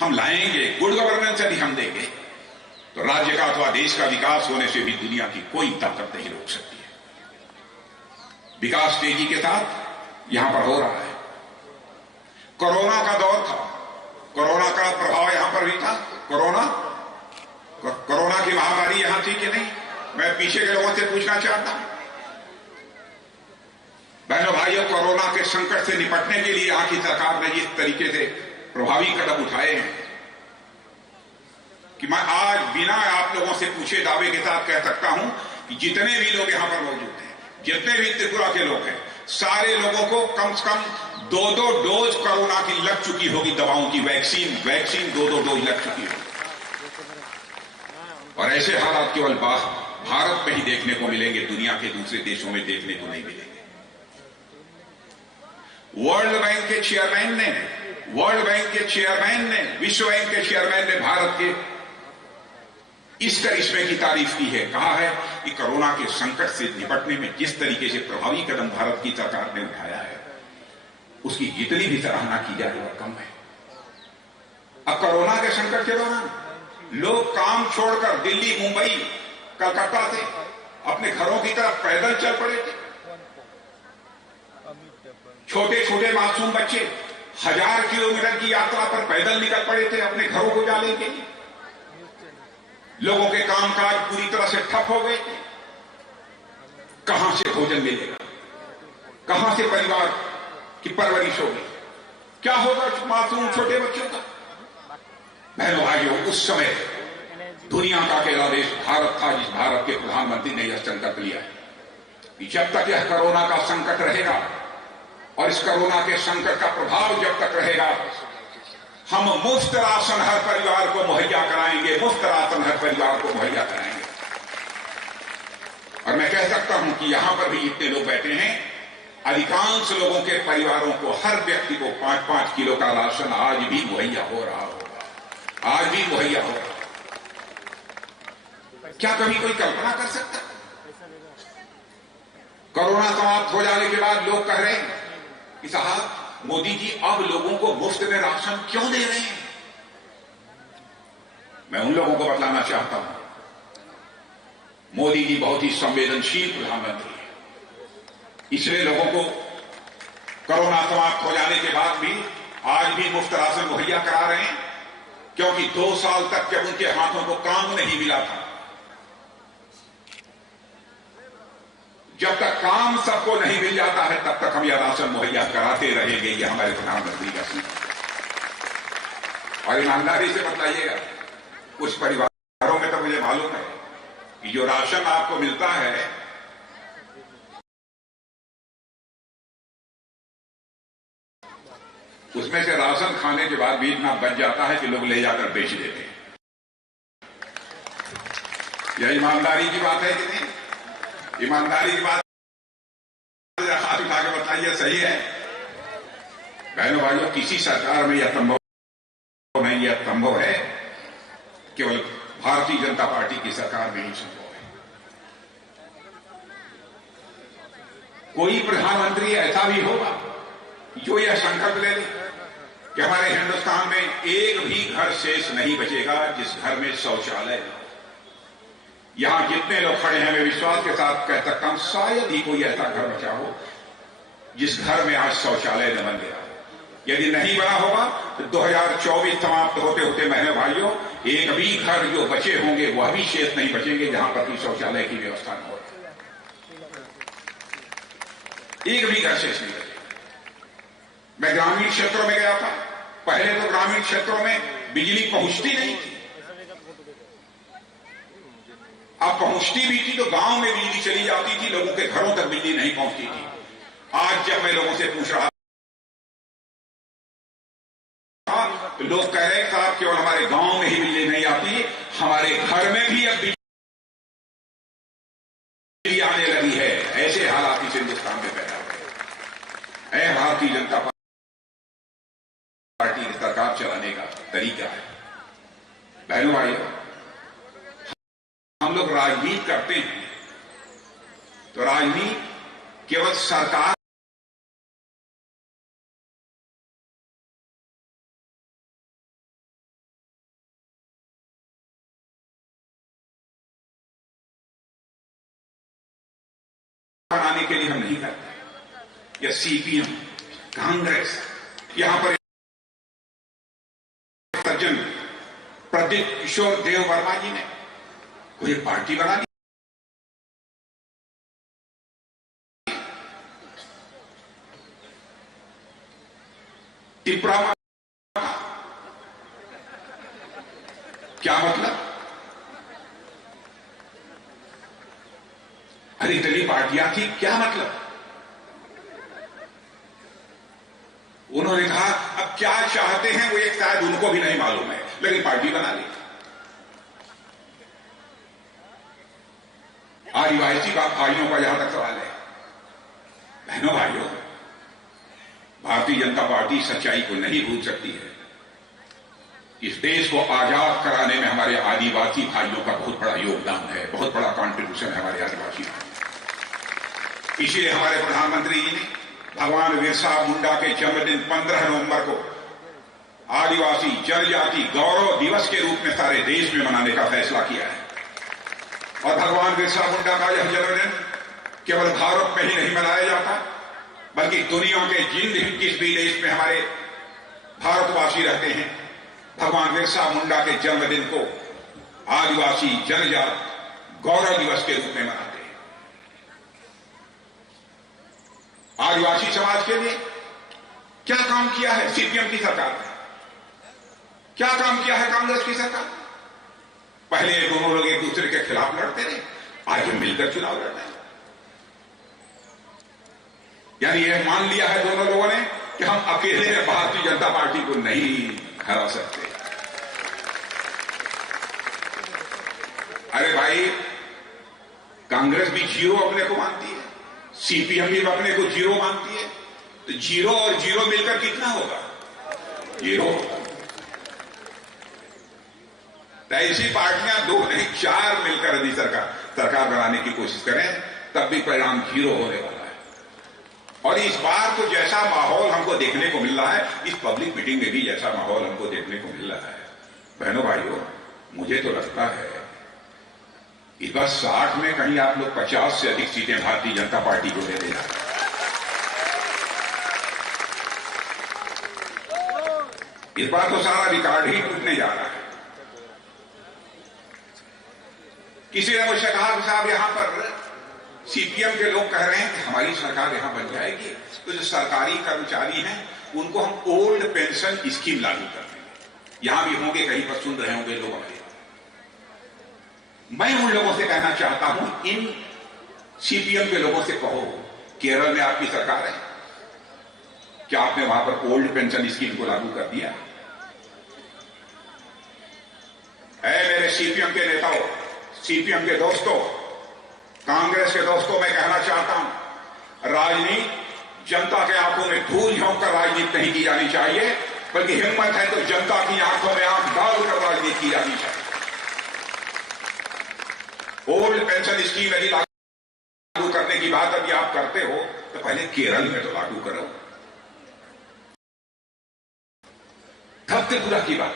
हम लाएंगे, गुड गवर्नेंस यदि हम देंगे, तो राज्य का अथवा देश का विकास होने से भी दुनिया की कोई ताकत नहीं रोक सकती है। विकास तेजी के साथ यहां पर हो रहा है। कोरोना का दौर था, कोरोना का प्रभाव यहां पर भी था। कोरोना की महामारी यहां थी कि नहीं, मैं पीछे के लोगों से पूछना चाहता हूं। बहनों भाइयों, कोरोना के संकट से निपटने के लिए यहां की सरकार ने जिस तरीके से प्रभावी कदम उठाए हैं कि मैं आज बिना आप लोगों से पूछे दावे के साथ कह सकता हूं कि जितने भी लोग यहां पर मौजूद हैं, जितने भी त्रिपुरा के लोग हैं, सारे लोगों को कम से कम 2-2 डोज कोरोना की लग चुकी होगी, दवाओं की, वैक्सीन 2-2 डोज लग चुकी होगी। और ऐसे हालात केवल भारत में ही देखने को मिलेंगे, दुनिया के दूसरे देशों में देखने को नहीं मिलेंगे। वर्ल्ड बैंक के चेयरमैन ने, विश्व बैंक के चेयरमैन ने भारत के इस करिश्मे की तारीफ की है। कहा है कि कोरोना के संकट से निपटने में जिस तरीके से प्रभावी कदम भारत की सरकार ने उठाया है, उसकी जितनी भी सराहना की जाए वह कम है। अब कोरोना के संकट के दौरान लोग काम छोड़कर दिल्ली, मुंबई, कलकत्ता से अपने घरों की तरफ पैदल चल पड़े थे। छोटे छोटे मासूम बच्चे 1000 किलोमीटर की यात्रा पर पैदल निकल पड़े थे अपने घरों को जाने के लिए। लोगों के कामकाज पूरी तरह से ठप हो गए थे। कहां से भोजन मिलेगा, कहां से परिवार की परवरिश होगी, क्या होगा मासूम छोटे बच्चों का। बहनों भाइयों, उस समय दुनिया का अकेला देश भारत था जिस भारत के प्रधानमंत्री ने यह संकल्प लिया है कि जब तक यह कोरोना का संकट रहेगा और इस कोरोना के संकट का प्रभाव जब तक रहेगा, हम मुफ्त राशन हर परिवार को मुहैया कराएंगे, मुफ्त राशन हर परिवार को मुहैया कराएंगे। और मैं कह सकता हूं कि यहां पर भी जितने लोग बैठे हैं, अधिकांश लोगों के परिवारों को, हर व्यक्ति को 5-5 किलो का राशन आज भी मुहैया हो रहा होगा, आज भी मुहैया हो रहा। क्या कभी कोई कल्पना कर सकता? कोरोना समाप्त हो जाने के बाद लोग कह रहे हैं कि साहब मोदी जी अब लोगों को मुफ्त में राशन क्यों दे रहे हैं? मैं उन लोगों को बतलाना चाहता हूं, मोदी जी बहुत ही संवेदनशील प्रधानमंत्री है, इसलिए लोगों को कोरोना समाप्त हो जाने के बाद भी आज भी मुफ्त राशन मुहैया करा रहे हैं, क्योंकि 2 साल तक जब उनके हाथों को काम नहीं मिला था, जब तक काम सबको नहीं मिल जाता है तब तक हम यह राशन मुहैया कराते रहेंगे। ये हमारे प्रधानमंत्री का सीधा और ईमानदारी से बताइएगा, कुछ परिवारों में तो मुझे मालूम है कि जो राशन आपको मिलता है उसमें से राशन खाने के बाद भी इतना बच जाता है कि लोग ले जाकर बेच देते हैं। यह ईमानदारी की बात है कि नहीं? ईमानदारी की बात हाथ उठा के बताइए, सही है? बहनों भाइयों, किसी सरकार में यह संभव नहीं, यह संभव है केवल भारतीय जनता पार्टी की सरकार में ही संभव है। कोई प्रधानमंत्री ऐसा भी होगा जो यह संकल्प ले ले कि हमारे हिंदुस्तान में एक भी घर शेष नहीं बचेगा जिस घर में शौचालय न हो। यहां जितने लोग खड़े हैं, मैं विश्वास के साथ कह सकता हूं, शायद ही कोई ऐसा घर बचा हो जिस घर में आज शौचालय न बन गया हो। यदि नहीं बना होगा तो 2024 समाप्त होते होते बहने भाइयों, एक भी घर जो बचे होंगे वह भी शेष नहीं बचेंगे जहां पर भी शौचालय की व्यवस्था न हो। एक भी घर शेष नहीं बचेगा। मैं ग्रामीण क्षेत्रों में गया था, पहले तो ग्रामीण क्षेत्रों में बिजली पहुंचती नहीं थी, अब पहुंचती भी थी तो गांव में बिजली चली जाती थी, लोगों के घरों तक बिजली नहीं पहुंचती थी। आज जब मैं लोगों से पूछ रहा था तो लोग कह रहे हैं साहब केवल हमारे गांव में ही बिजली नहीं आती, हमारे घर में भी अब बिजली आने लगी है। ऐसे हालात इस हिंदुस्तान में पैदा हुए हैं। भारतीय जनता पार्टी की सरकार चलाने का तरीका है। बहनों भाइयों, हम लोग राजनीति करते हैं तो राजनीति केवल सरकार बनाने के लिए हम नहीं करते। या सीपीएम, कांग्रेस, यहां पर सज्जन प्रदीप किशोर देव वर्मा जी ने कोई पार्टी बना ली, टिपरा क्या मतलब? अरे इतनी पार्टियां थी, क्या मतलब? उन्होंने कहा अब क्या चाहते हैं वो एक शायद उनको भी नहीं मालूम है, लेकिन पार्टी बना ली। आदिवासी भाइयों का जहां तक सवाल है, बहनों भाइयों, भारतीय जनता पार्टी सच्चाई को नहीं भूल सकती है। इस देश को आजाद कराने में हमारे आदिवासी भाइयों का बहुत बड़ा योगदान है, बहुत बड़ा कंट्रीब्यूशन है हमारे आदिवासी भाई। इसलिए हमारे प्रधानमंत्री जी ने भगवान बिरसा मुंडा के जन्मदिन 15 नवंबर को आदिवासी जनजाति गौरव दिवस के रूप में सारे देश में मनाने का फैसला किया है। और भगवान बिरसा मुंडा का यह जन्मदिन केवल भारत में ही नहीं मनाया जाता, बल्कि दुनिया के जिस भी देश में हमारे भारतवासी रहते हैं, भगवान बिरसा मुंडा के जन्मदिन को आदिवासी जनजाति गौरव दिवस के रूप में मनाते हैं। आदिवासी समाज के लिए क्या काम किया है सीपीएम की सरकार ने? क्या काम किया है कांग्रेस की सरकार? पहले दोनों लोग एक दूसरे के खिलाफ लड़ते रहे, आज हम मिलकर चुनाव लड़ रहे हैं। यानी यह मान लिया है दोनों लोगों ने कि हम अकेले भारतीय जनता पार्टी को नहीं हरा सकते। अरे भाई, कांग्रेस भी जीरो अपने को मानती है, सीपीएम भी अपने को जीरो मानती है, तो जीरो और जीरो मिलकर कितना होगा? जीरो। तो ऐसी पार्टियां 2 नहीं 4 मिलकर यदि सरकार बनाने की कोशिश करें तब भी परिणाम जीरो होने वाला है। और इस बार तो जैसा माहौल हमको देखने को मिल रहा है, इस पब्लिक मीटिंग में भी जैसा माहौल हमको देखने को मिल रहा है, बहनों भाइयों, मुझे तो लगता है इस बार 60 में कहीं आप लोग 50 से अधिक सीटें भारतीय जनता पार्टी को दे देना। इस बार तो सारा रिकॉर्ड ही टूटने जा रहा है। किसी ने मुझसे कहा कि साहब यहां पर सीपीएम के लोग कह रहे हैं कि हमारी सरकार यहां बन जाएगी तो जो सरकारी कर्मचारी हैं उनको हम ओल्ड पेंशन स्कीम लागू कर देंगे। यहां भी होंगे, कहीं पर सुन रहे होंगे लोग हमारे। मैं उन लोगों से कहना चाहता हूं, इन सीपीएम के लोगों से कहो, केरल में आपकी सरकार है, क्या आपने वहां पर ओल्ड पेंशन स्कीम को लागू कर दिया? मेरे सीपीएम के नेताओं, सीपीएम के दोस्तों, कांग्रेस के दोस्तों, मैं कहना चाहता हूं, राजनीति जनता के आंखों में धूल झोंक कर राजनीति नहीं की जानी चाहिए, बल्कि हिम्मत है तो जनता की आंखों में आंख डालकर राजनीति की जानी चाहिए। ओल्ड पेंशन स्कीम यदि लागू करने की बात अभी आप करते हो तो पहले केरल में तो लागू करो, तब त्रिपुरा की बात,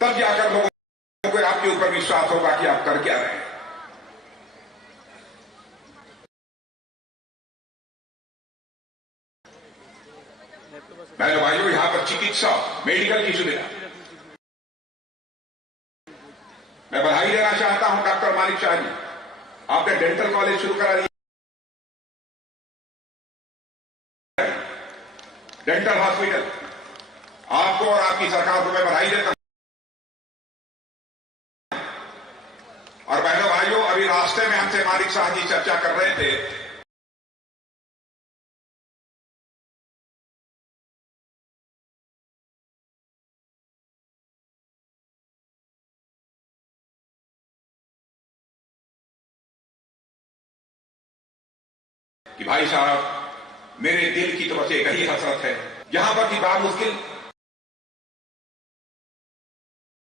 तब जाकर लोगों को आपके ऊपर विश्वास होगा कि आप कर क्या रहे हैं। बहनों भाइयों, यहां पर चिकित्सा, मेडिकल की सुविधा, मैं बधाई देना चाहता हूं डॉक्टर मानिक शाह जी, आपने डेंटल कॉलेज शुरू करा दिया, डेंटल हॉस्पिटल, आपको और आपकी सरकार को मैं बधाई देता हूं। और बहनों भाइयों, अभी रास्ते में हमसे मानिक शाह जी चर्चा कर रहे थे कि भाई साहब, मेरे दिल की तो बस एक ही हसरत है, जहां पर की बात मुश्किल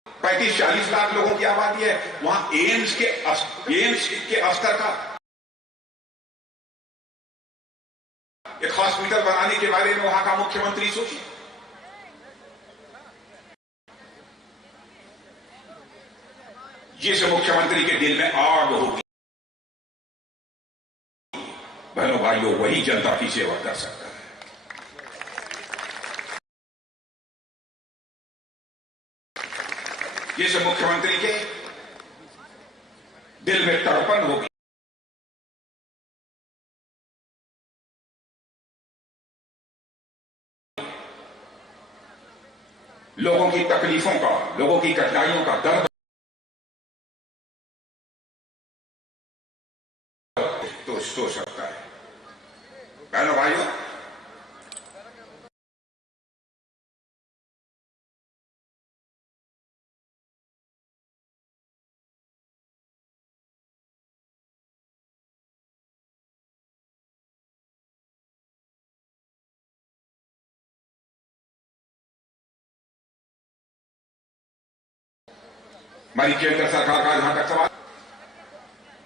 35-40 लाख लोगों की आबादी है, वहां एम्स के स्तर का एक हॉस्पिटल बनाने के बारे में वहां का मुख्यमंत्री सोचे। जिस मुख्यमंत्री के दिल में आग होगी, बहनों भाइयों, वही जनता की सेवा कर सकता है। जिस मुख्यमंत्री के दिल में तड़पन होगी, लोगों की तकलीफों का, लोगों की कठिनाइयों का दर्द तो सोच सकता है। बहनों भाइयों, हमारी केंद्र सरकार का जहां तक सवाल,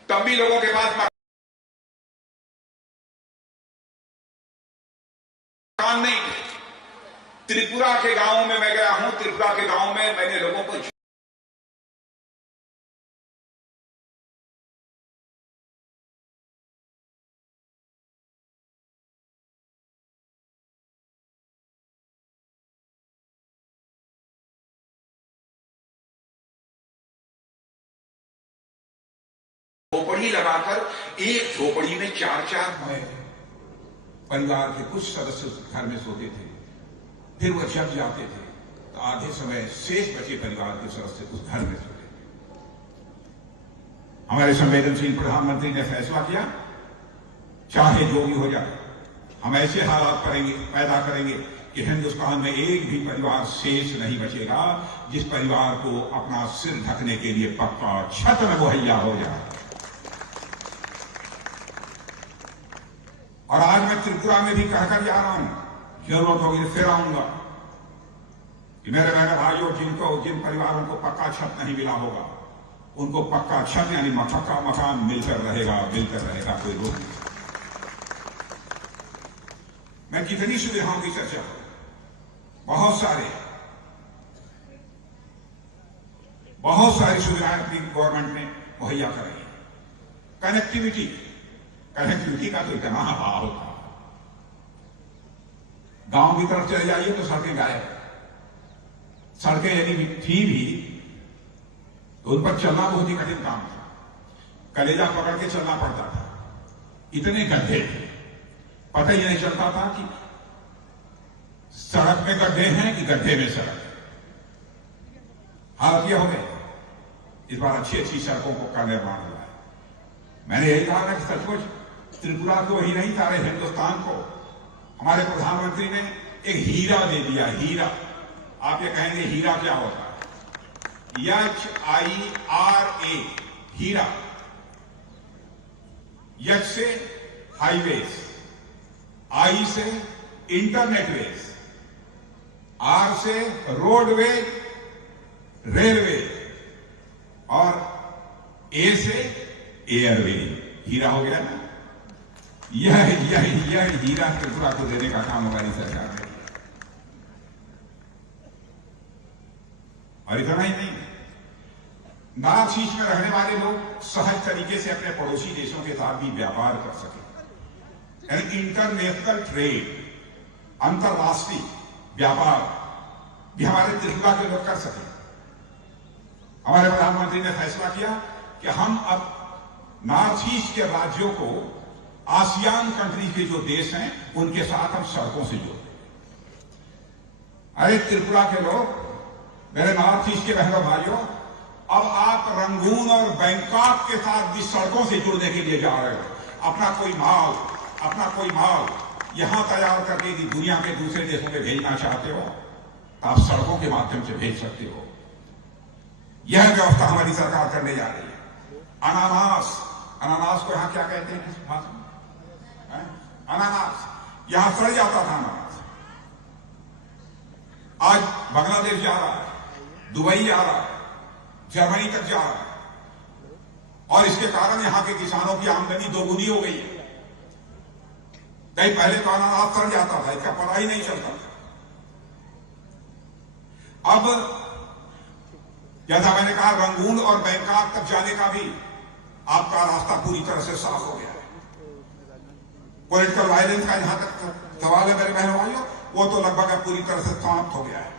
तब भी लोगों के पास मकान नहीं थे। त्रिपुरा के गांव में मैं गया हूं, त्रिपुरा के गांव में मैंने लोगों को झोपड़ी लगाकर, एक झोपड़ी में 4-4 परिवार के कुछ सदस्य घर में सोते थे। फिर वह जब जाते थे तो आधे समय शेष बचे परिवार के सदस्य उस घर में सोते थे। हमारे संवेदनशील प्रधानमंत्री ने फैसला किया, चाहे जो भी हो जाए, हम ऐसे हालात पैदा करेंगे कि हिंदुस्तान में एक भी परिवार शेष नहीं बचेगा जिस परिवार को अपना सिर ढकने के लिए पक्का छत न मुहैया हो जाए। और आज मैं त्रिपुरा में भी कहकर जा रहा हूं, जरूरत होगी फिर आऊंगा, कि मेरे बहन भाइयों, जिन परिवारों को पक्का छत नहीं मिला होगा, उनको पक्का छत यानी पक्का मकान मिलकर रहेगा, कोई रोक नहीं। मैं कितनी सुविधाओं की चर्चा करूं। बहुत सारी सुविधाएं अपनी गवर्नमेंट ने मुहैया कराई। कनेक्टिविटी का तो इतना अभाव था। गांव की तरफ चले जाइए तो सड़कें गायब। सड़कें यदि थी भी तो उन पर चलना बहुत ही कठिन काम था। कलेजा पकड़ के चलना पड़ता था। इतने गड्ढे थे, पता ही नहीं चलता था कि सड़क में गड्ढे हैं कि गड्ढे में सड़क है। हालत यह हो गई। इस बार अच्छी अच्छी सड़कों का निर्माण हुआ है। मैंने यही कहा था कि सचमुच त्रिपुरा को ही नहीं, सारे हिंदुस्तान को हमारे प्रधानमंत्री ने एक हीरा दे दिया। हीरा, आप ये कहेंगे हीरा क्या होता है? HIRA, हीरा। यच से हाईवेज, आई से इंटरनेट वेज, आर से रोडवे, रेलवे और ए से एयरवे। हीरा हो गया ना। यह हीरा त्रिपुरा को देने का काम हमारी सरकार ने किया। और इतना ही नहीं, नॉर्थ ईस्ट में रहने वाले लोग सहज तरीके से अपने पड़ोसी देशों के साथ भी व्यापार कर सके। यानी इंटरनेशनल ट्रेड, अंतरराष्ट्रीय व्यापार भी हमारे त्रिपुरा के लोग कर सके। हमारे प्रधानमंत्री ने फैसला किया कि हम अब नॉर्थ ईस्ट के राज्यों को आसियान कंट्री के जो देश हैं उनके साथ हम सड़कों से जोड़ देंगे। अरे त्रिपुरा के लोग, मेरे नॉर्थ ईस्ट के बहनों भाइयों, अब आप रंगून और बैंकॉक के साथ भी सड़कों से जुड़ने के लिए जा रहे हो। अपना कोई माल यहां तैयार करके यदि दुनिया के दूसरे देशों में भेजना चाहते हो तो आप सड़कों के माध्यम से भेज सकते हो। यह व्यवस्था हमारी सरकार करने जा रही है। अनानास को यहां क्या कहते हैं इस भाषा में? अनानास, यहां सड़ जाता था अनानास, आज बांग्लादेश जा रहा है, दुबई जा रहा है, जर्मनी तक जा रहा है। और इसके कारण यहां के किसानों की आमदनी दोगुनी हो गई है। कहीं पहले तो अनानास सड़ जाता था, इसका पता ही नहीं चलता था। अब जैसा मैंने कहा, रंगून और बैंकॉक तक जाने का भी आपका रास्ता पूरी तरह से साफ हो गया है। पॉलिटिकल वायलेंस का जहां तक सवाल है मेरे बहनों भाइयों, वो तो लगभग अब पूरी तरह से समाप्त हो गया है।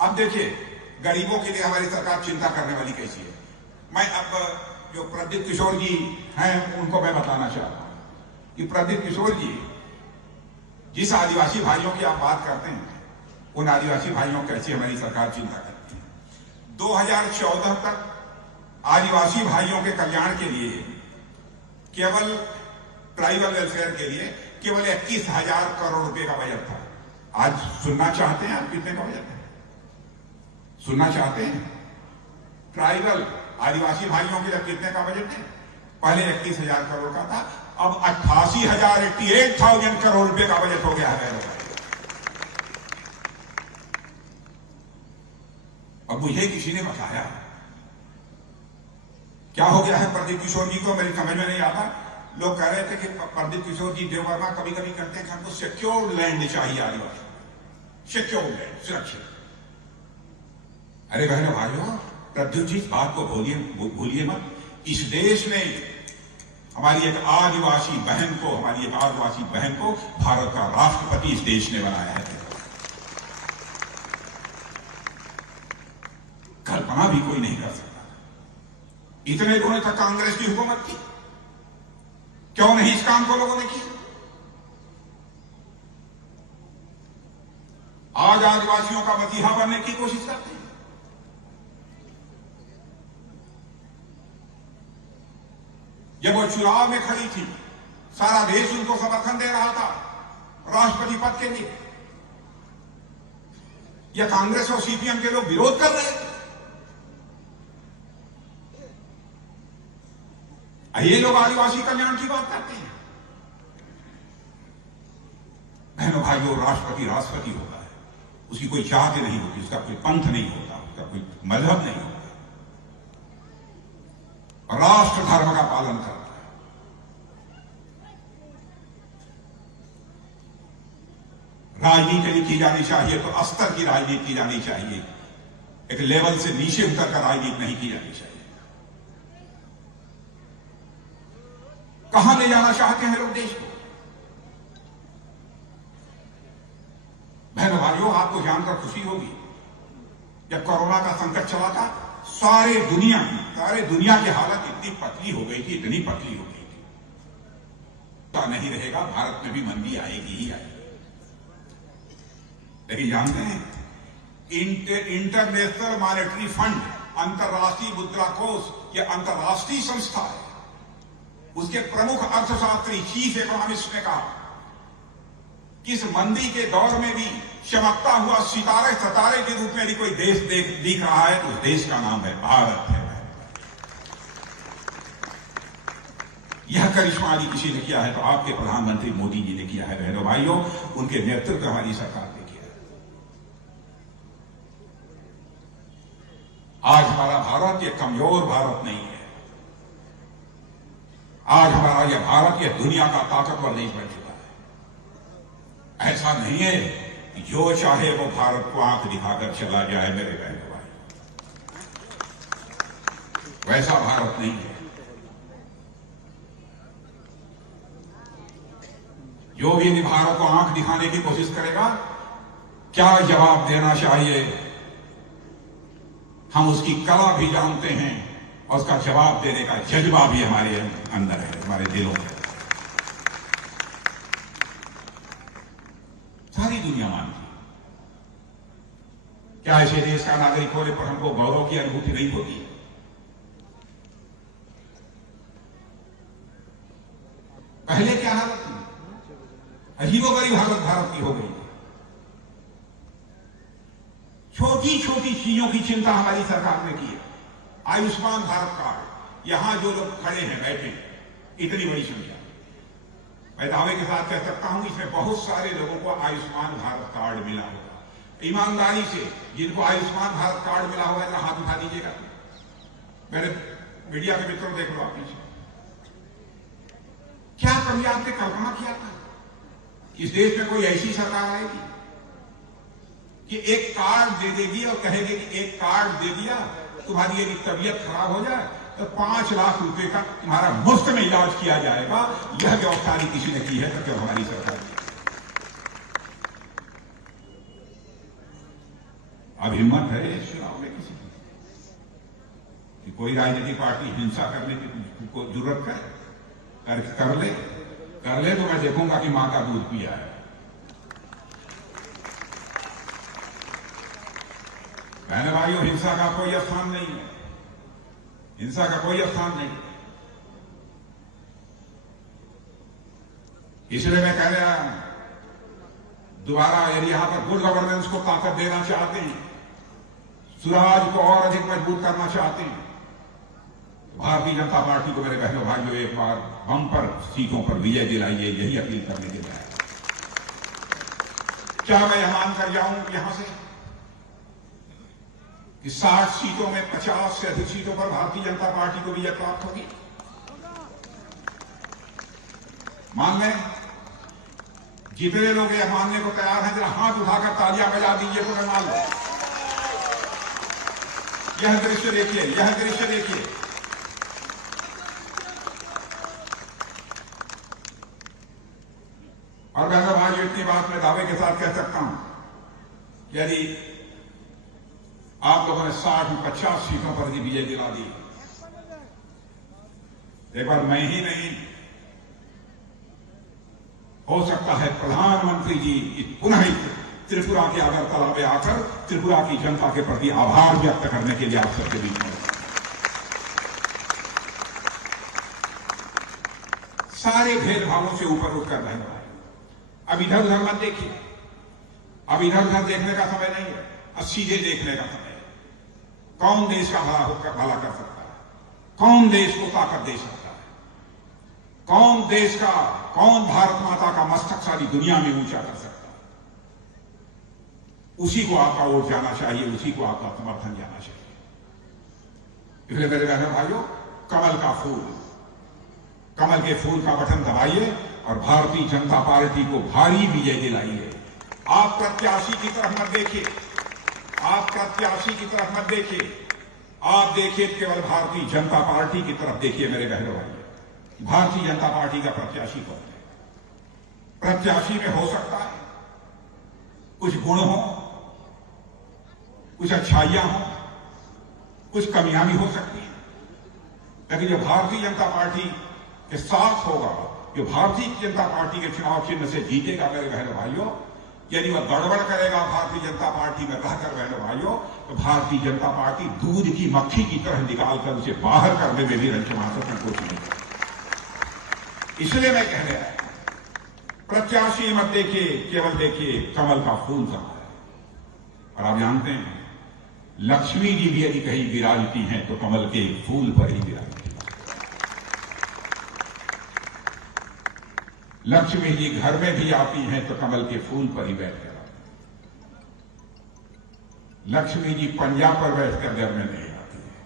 अब देखिए, गरीबों के लिए हमारी सरकार चिंता करने वाली कैसी है। मैं अब जो प्रदीप किशोर जी हैं उनको मैं बताना चाहता हूं कि प्रदीप किशोर जी, जिस आदिवासी भाइयों की आप बात करते हैं, उन आदिवासी भाइयों की ऐसी हमारी सरकार चिंता करती है। 2014 तक आदिवासी भाइयों के कल्याण के लिए केवल ट्राइबल वेलफेयर के लिए केवल 21,000 करोड़ रुपए का बजट था। आज सुनना चाहते हैं आप कितने का बजट है? सुनना चाहते हैं? ट्राइबल आदिवासी भाइयों के लिए कितने का बजट है? पहले 21,000 करोड़ का था, अब 88,000 करोड़ रुपए का बजट हो गया है। अब मुझे किसी ने बताया क्या हो गया है प्रदीप किशोर जी को, मेरी समझ में नहीं आता। लोग कह रहे थे कि प्रदीप किशोर जी देववर्मा कभी कभी कहते हैं कि हमको सिक्योर लैंड चाहिए आदिवासी, सिक्योर लैंड, सुरक्षित। अरे बहनों भाइयों, प्रद्युत जी बात को भूलिए मत। इस देश में हमारी एक आदिवासी बहन को भारत का राष्ट्रपति इस देश ने बनाया है। कल्पना भी कोई नहीं कर सकता। इतने दिनों तक कांग्रेस की हुकूमत थी, क्यों नहीं इस काम को लोगों ने किया? आज आदिवासियों का मसीहा बनने की कोशिश करते हैं। जब वो चुनाव में खड़ी थी, सारा देश उनको समर्थन दे रहा था राष्ट्रपति पद के लिए। या कांग्रेस और सीपीएम के लोग विरोध कर रहे थे। ये लोग आदिवासी कल्याण की बात करते हैं। बहनों भाइयों, राष्ट्रपति होता है, उसकी कोई जाति नहीं होती, उसका कोई पंथ नहीं होता, उसका कोई मजहब नहीं होता, राष्ट्र धर्म का पालन करता है। राजनीति यदि की जानी चाहिए तो अस्तर की राजनीति की जानी चाहिए, एक लेवल से नीचे उतर कर राजनीति नहीं की जानी चाहिए। कहां ले जाना चाहते हैं लोग देश को? बहनों भाइयों, आपको जानकर खुशी होगी, जब कोरोना का संकट चला था, सारे दुनिया की हालत इतनी पतली हो गई थी, इतनी पतली हो गई थी। तो नहीं रहेगा, भारत में भी मंदी आएगी ही आएगी। लेकिन जानते हैं, इंटरनेशनल मॉनेटरी फंड, अंतर्राष्ट्रीय मुद्रा कोष, यह अंतर्राष्ट्रीय संस्था है, उसके प्रमुख अर्थशास्त्री चीफ इकोनॉमिस्ट ने कहा कि इस मंदी के दौर में भी चमकता हुआ सितारे के रूप में भी कोई देश दिख रहा है, तो उस देश का नाम है भारत है। यह करिश्मा यदि किसी ने किया है तो आपके प्रधानमंत्री मोदी जी ने किया है। बहनों भाइयों, उनके नेतृत्व हमारी सरकार ने किया है। आज हमारा भारत ये कमजोर भारत नहीं है। आज हमारा यह भारत, यह दुनिया का ताकतवर देश बन चुका है। ऐसा नहीं है कि जो चाहे वो भारत को आंख दिखाकर चला जाए। मेरे बहनों भाई, वैसा भारत नहीं है। जो भी यदि भारत को आंख दिखाने की कोशिश करेगा, क्या जवाब देना चाहिए, हम उसकी कला भी जानते हैं और उसका जवाब देने का जज्बा भी हमारे अंदर है, हमारे दिलों में। सारी दुनिया मानती है। क्या ऐसे देश का नागरिक होने पर हमको गौरव की अनुभूति नहीं होती? पहले क्या हालत थी? अजीबोगरीब हालत भारत की हो गई। छोटी छोटी चीजों की चिंता हमारी सरकार ने की है। आयुष्मान भारत कार्ड, यहां जो लोग खड़े हैं बैठे, इतनी बड़ी संख्या, मैं दावे के साथ कह सकता हूं इसमें बहुत सारे लोगों को आयुष्मान भारत कार्ड मिला होगा। ईमानदारी से जिनको आयुष्मान भारत कार्ड मिला होगा, जरा हाथ उठा दीजिएगा। मेरे मीडिया के मित्रों, देख लो आप पीछे। क्या कभी आपने कल्पना किया था कि इस देश में कोई ऐसी सरकार आएगी कि एक कार्ड दे देगी और कहेगी कि एक कार्ड दे दिया, तुम्हारी यदि तबीयत खराब हो जाए तो 5 लाख रुपए का तुम्हारा मुफ्त में इलाज किया जाएगा। यह व्यवस्था किसी ने की है तो क्या हमारी सरकार की? अब हिम्मत है इस चुनाव में किसी की कि कोई राजनीतिक पार्टी हिंसा करने की जरूरत कर ले तो मैं देखूंगा कि मां का दूध पिया है। बहन भाइयों, हिंसा का कोई स्थान नहीं है, हिंसा का कोई स्थान नहीं। इसलिए मैं कह रहा हूं, दोबारा यदि यहां पर गुड गवर्नेंस को ताकत देना चाहते हैं, सुराज को और अधिक मजबूत करना चाहते हैं, तो भारतीय जनता पार्टी को, मेरे बहनों भाइयों, एक बार बम्पर सीटों पर विजय दिलाइए, यही अपील करने के लिए। क्या मैं यह मानकर जाऊं यहां से कि 60 सीटों में 50 से अधिक सीटों पर भारतीय जनता पार्टी को विजय प्राप्त होगी? मान लें, जितने लोग यह मानने को तैयार हैं, जरा हाथ उठाकर तालियां बजा दीजिए तो मैं मान लूं। यह दृश्य देखिए, यह दृश्य देखिए। और बहनों भाइयों, इतनी बात मैं दावे के साथ कह सकता हूं, यदि आप लोगों ने 60 में 50 सीटों पर भी विजय दिला दी, एक बार मैं ही नहीं, हो सकता है प्रधानमंत्री जी पुनः त्रिपुरा के अगरतला में आकर त्रिपुरा की जनता के प्रति आभार व्यक्त करने के लिए आप सबके बीच में। सारे भेदभावों से ऊपर उठकर रहना है। अब इधर उधर मत देखिए, अब इधर उधर देखने का समय नहीं है, अब सीधे देखने का समय है। कौन देश का भला कर सकता है? कौन देश को ताकत दे सकता है? कौन भारत माता का मस्तक सारी दुनिया में ऊंचा कर सकता है? उसी को आपका वोट जाना चाहिए, उसी को आपका समर्थन जाना चाहिए। इसलिए मेरे बहनों भाइयों, कमल के फूल का बटन दबाइए और भारतीय जनता पार्टी को भारी विजय दिलाइए। आप प्रत्याशी की तरफ मत देखिए, आप प्रत्याशी की तरफ मत देखिए, आप देखिए केवल भारतीय जनता पार्टी की तरफ देखिए मेरे बहनों भाई। भारतीय जनता पार्टी का प्रत्याशी कौन है? प्रत्याशी में हो सकता है कुछ गुण हो, कुछ अच्छाइयां हो, कुछ कमियां भी हो सकती हैं, लेकिन जो भारतीय जनता पार्टी के साथ होगा, जो भारतीय जनता पार्टी के चुनाव चिन्ह से जीतेगा मेरे बहनों भाइयों, यदि वह गड़बड़ करेगा भारतीय जनता पार्टी में रहकर बहनों भाइयों, तो भारतीय जनता पार्टी दूध की मक्खी की तरह निकालकर उसे बाहर करने में भी रंचमासक संकोच नहीं करेगी। इसलिए मैं कह रहा हूं, प्रत्याशी मत देखिए, केवल देखिए कमल का फूल कहां है। और आप जानते हैं लक्ष्मी जी भी यदि कहीं विराजती हैं तो कमल के फूल पर ही विराजती हैं। लक्ष्मी जी घर में भी आती हैं तो कमल के फूल पर ही बैठकर आती हैं। लक्ष्मी जी पंजा पर बैठकर घर में नहीं आती है।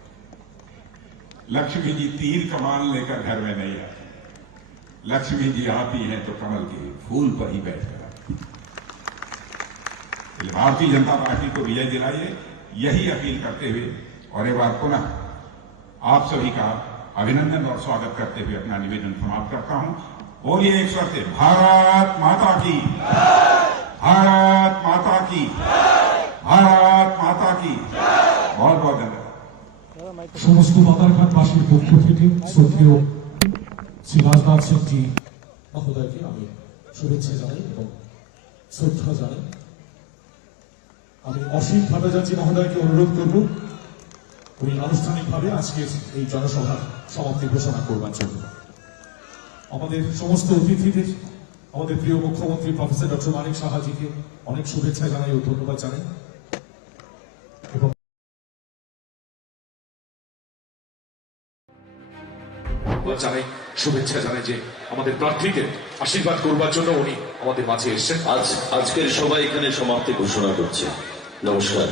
लक्ष्मी जी तीर कमान लेकर घर में नहीं आती है। लक्ष्मी जी आती हैं तो कमल के फूल पर ही बैठकर आती हैं। भारतीय जनता पार्टी को विजय दिलाइए, यही अपील करते हुए और एक बार पुनः आप सभी का अभिनंदन और स्वागत करते हुए अपना निवेदन समाप्त करता हूं। बोलिए एक स्वर से, भारत माता की, भारत माता की, भारत माता की। बहुत बहुत धन्यवाद। সমস্ত বাতারঘাটবাসীর পক্ষ থেকে শ্রদ্ধেয় শ্রী রাজনাথ সিং জি মহোদয়কে আমি শুভেচ্ছা জানাই এবং শ্রদ্ধা জানাই। আমি অসীম ভট্টাচার্য মহোদয়কে অনুরোধ করব উনি আনুষ্ঠানিকভাবে আজকের এই জনসভার সমাপ্তি ঘোষণা করবার জন্য। আমাদের সমস্ত অতিথিদের, আমাদের প্রিয় মুখ্যমন্ত্রী প্রফেসর ডক্টর মানিক সাহাজিকে অনেক শুভেচ্ছা জানাই ও ধন্যবাদ জানাই এবং জানাই শুভেচ্ছা জানাই যে আমাদের প্রার্থীকে আশীর্বাদ করবার জন্য উনি আমাদের মাঝে এসেছেন। আজকের সবাই এখানে সমাপ্তি ঘোষণা করছে। নমস্কার।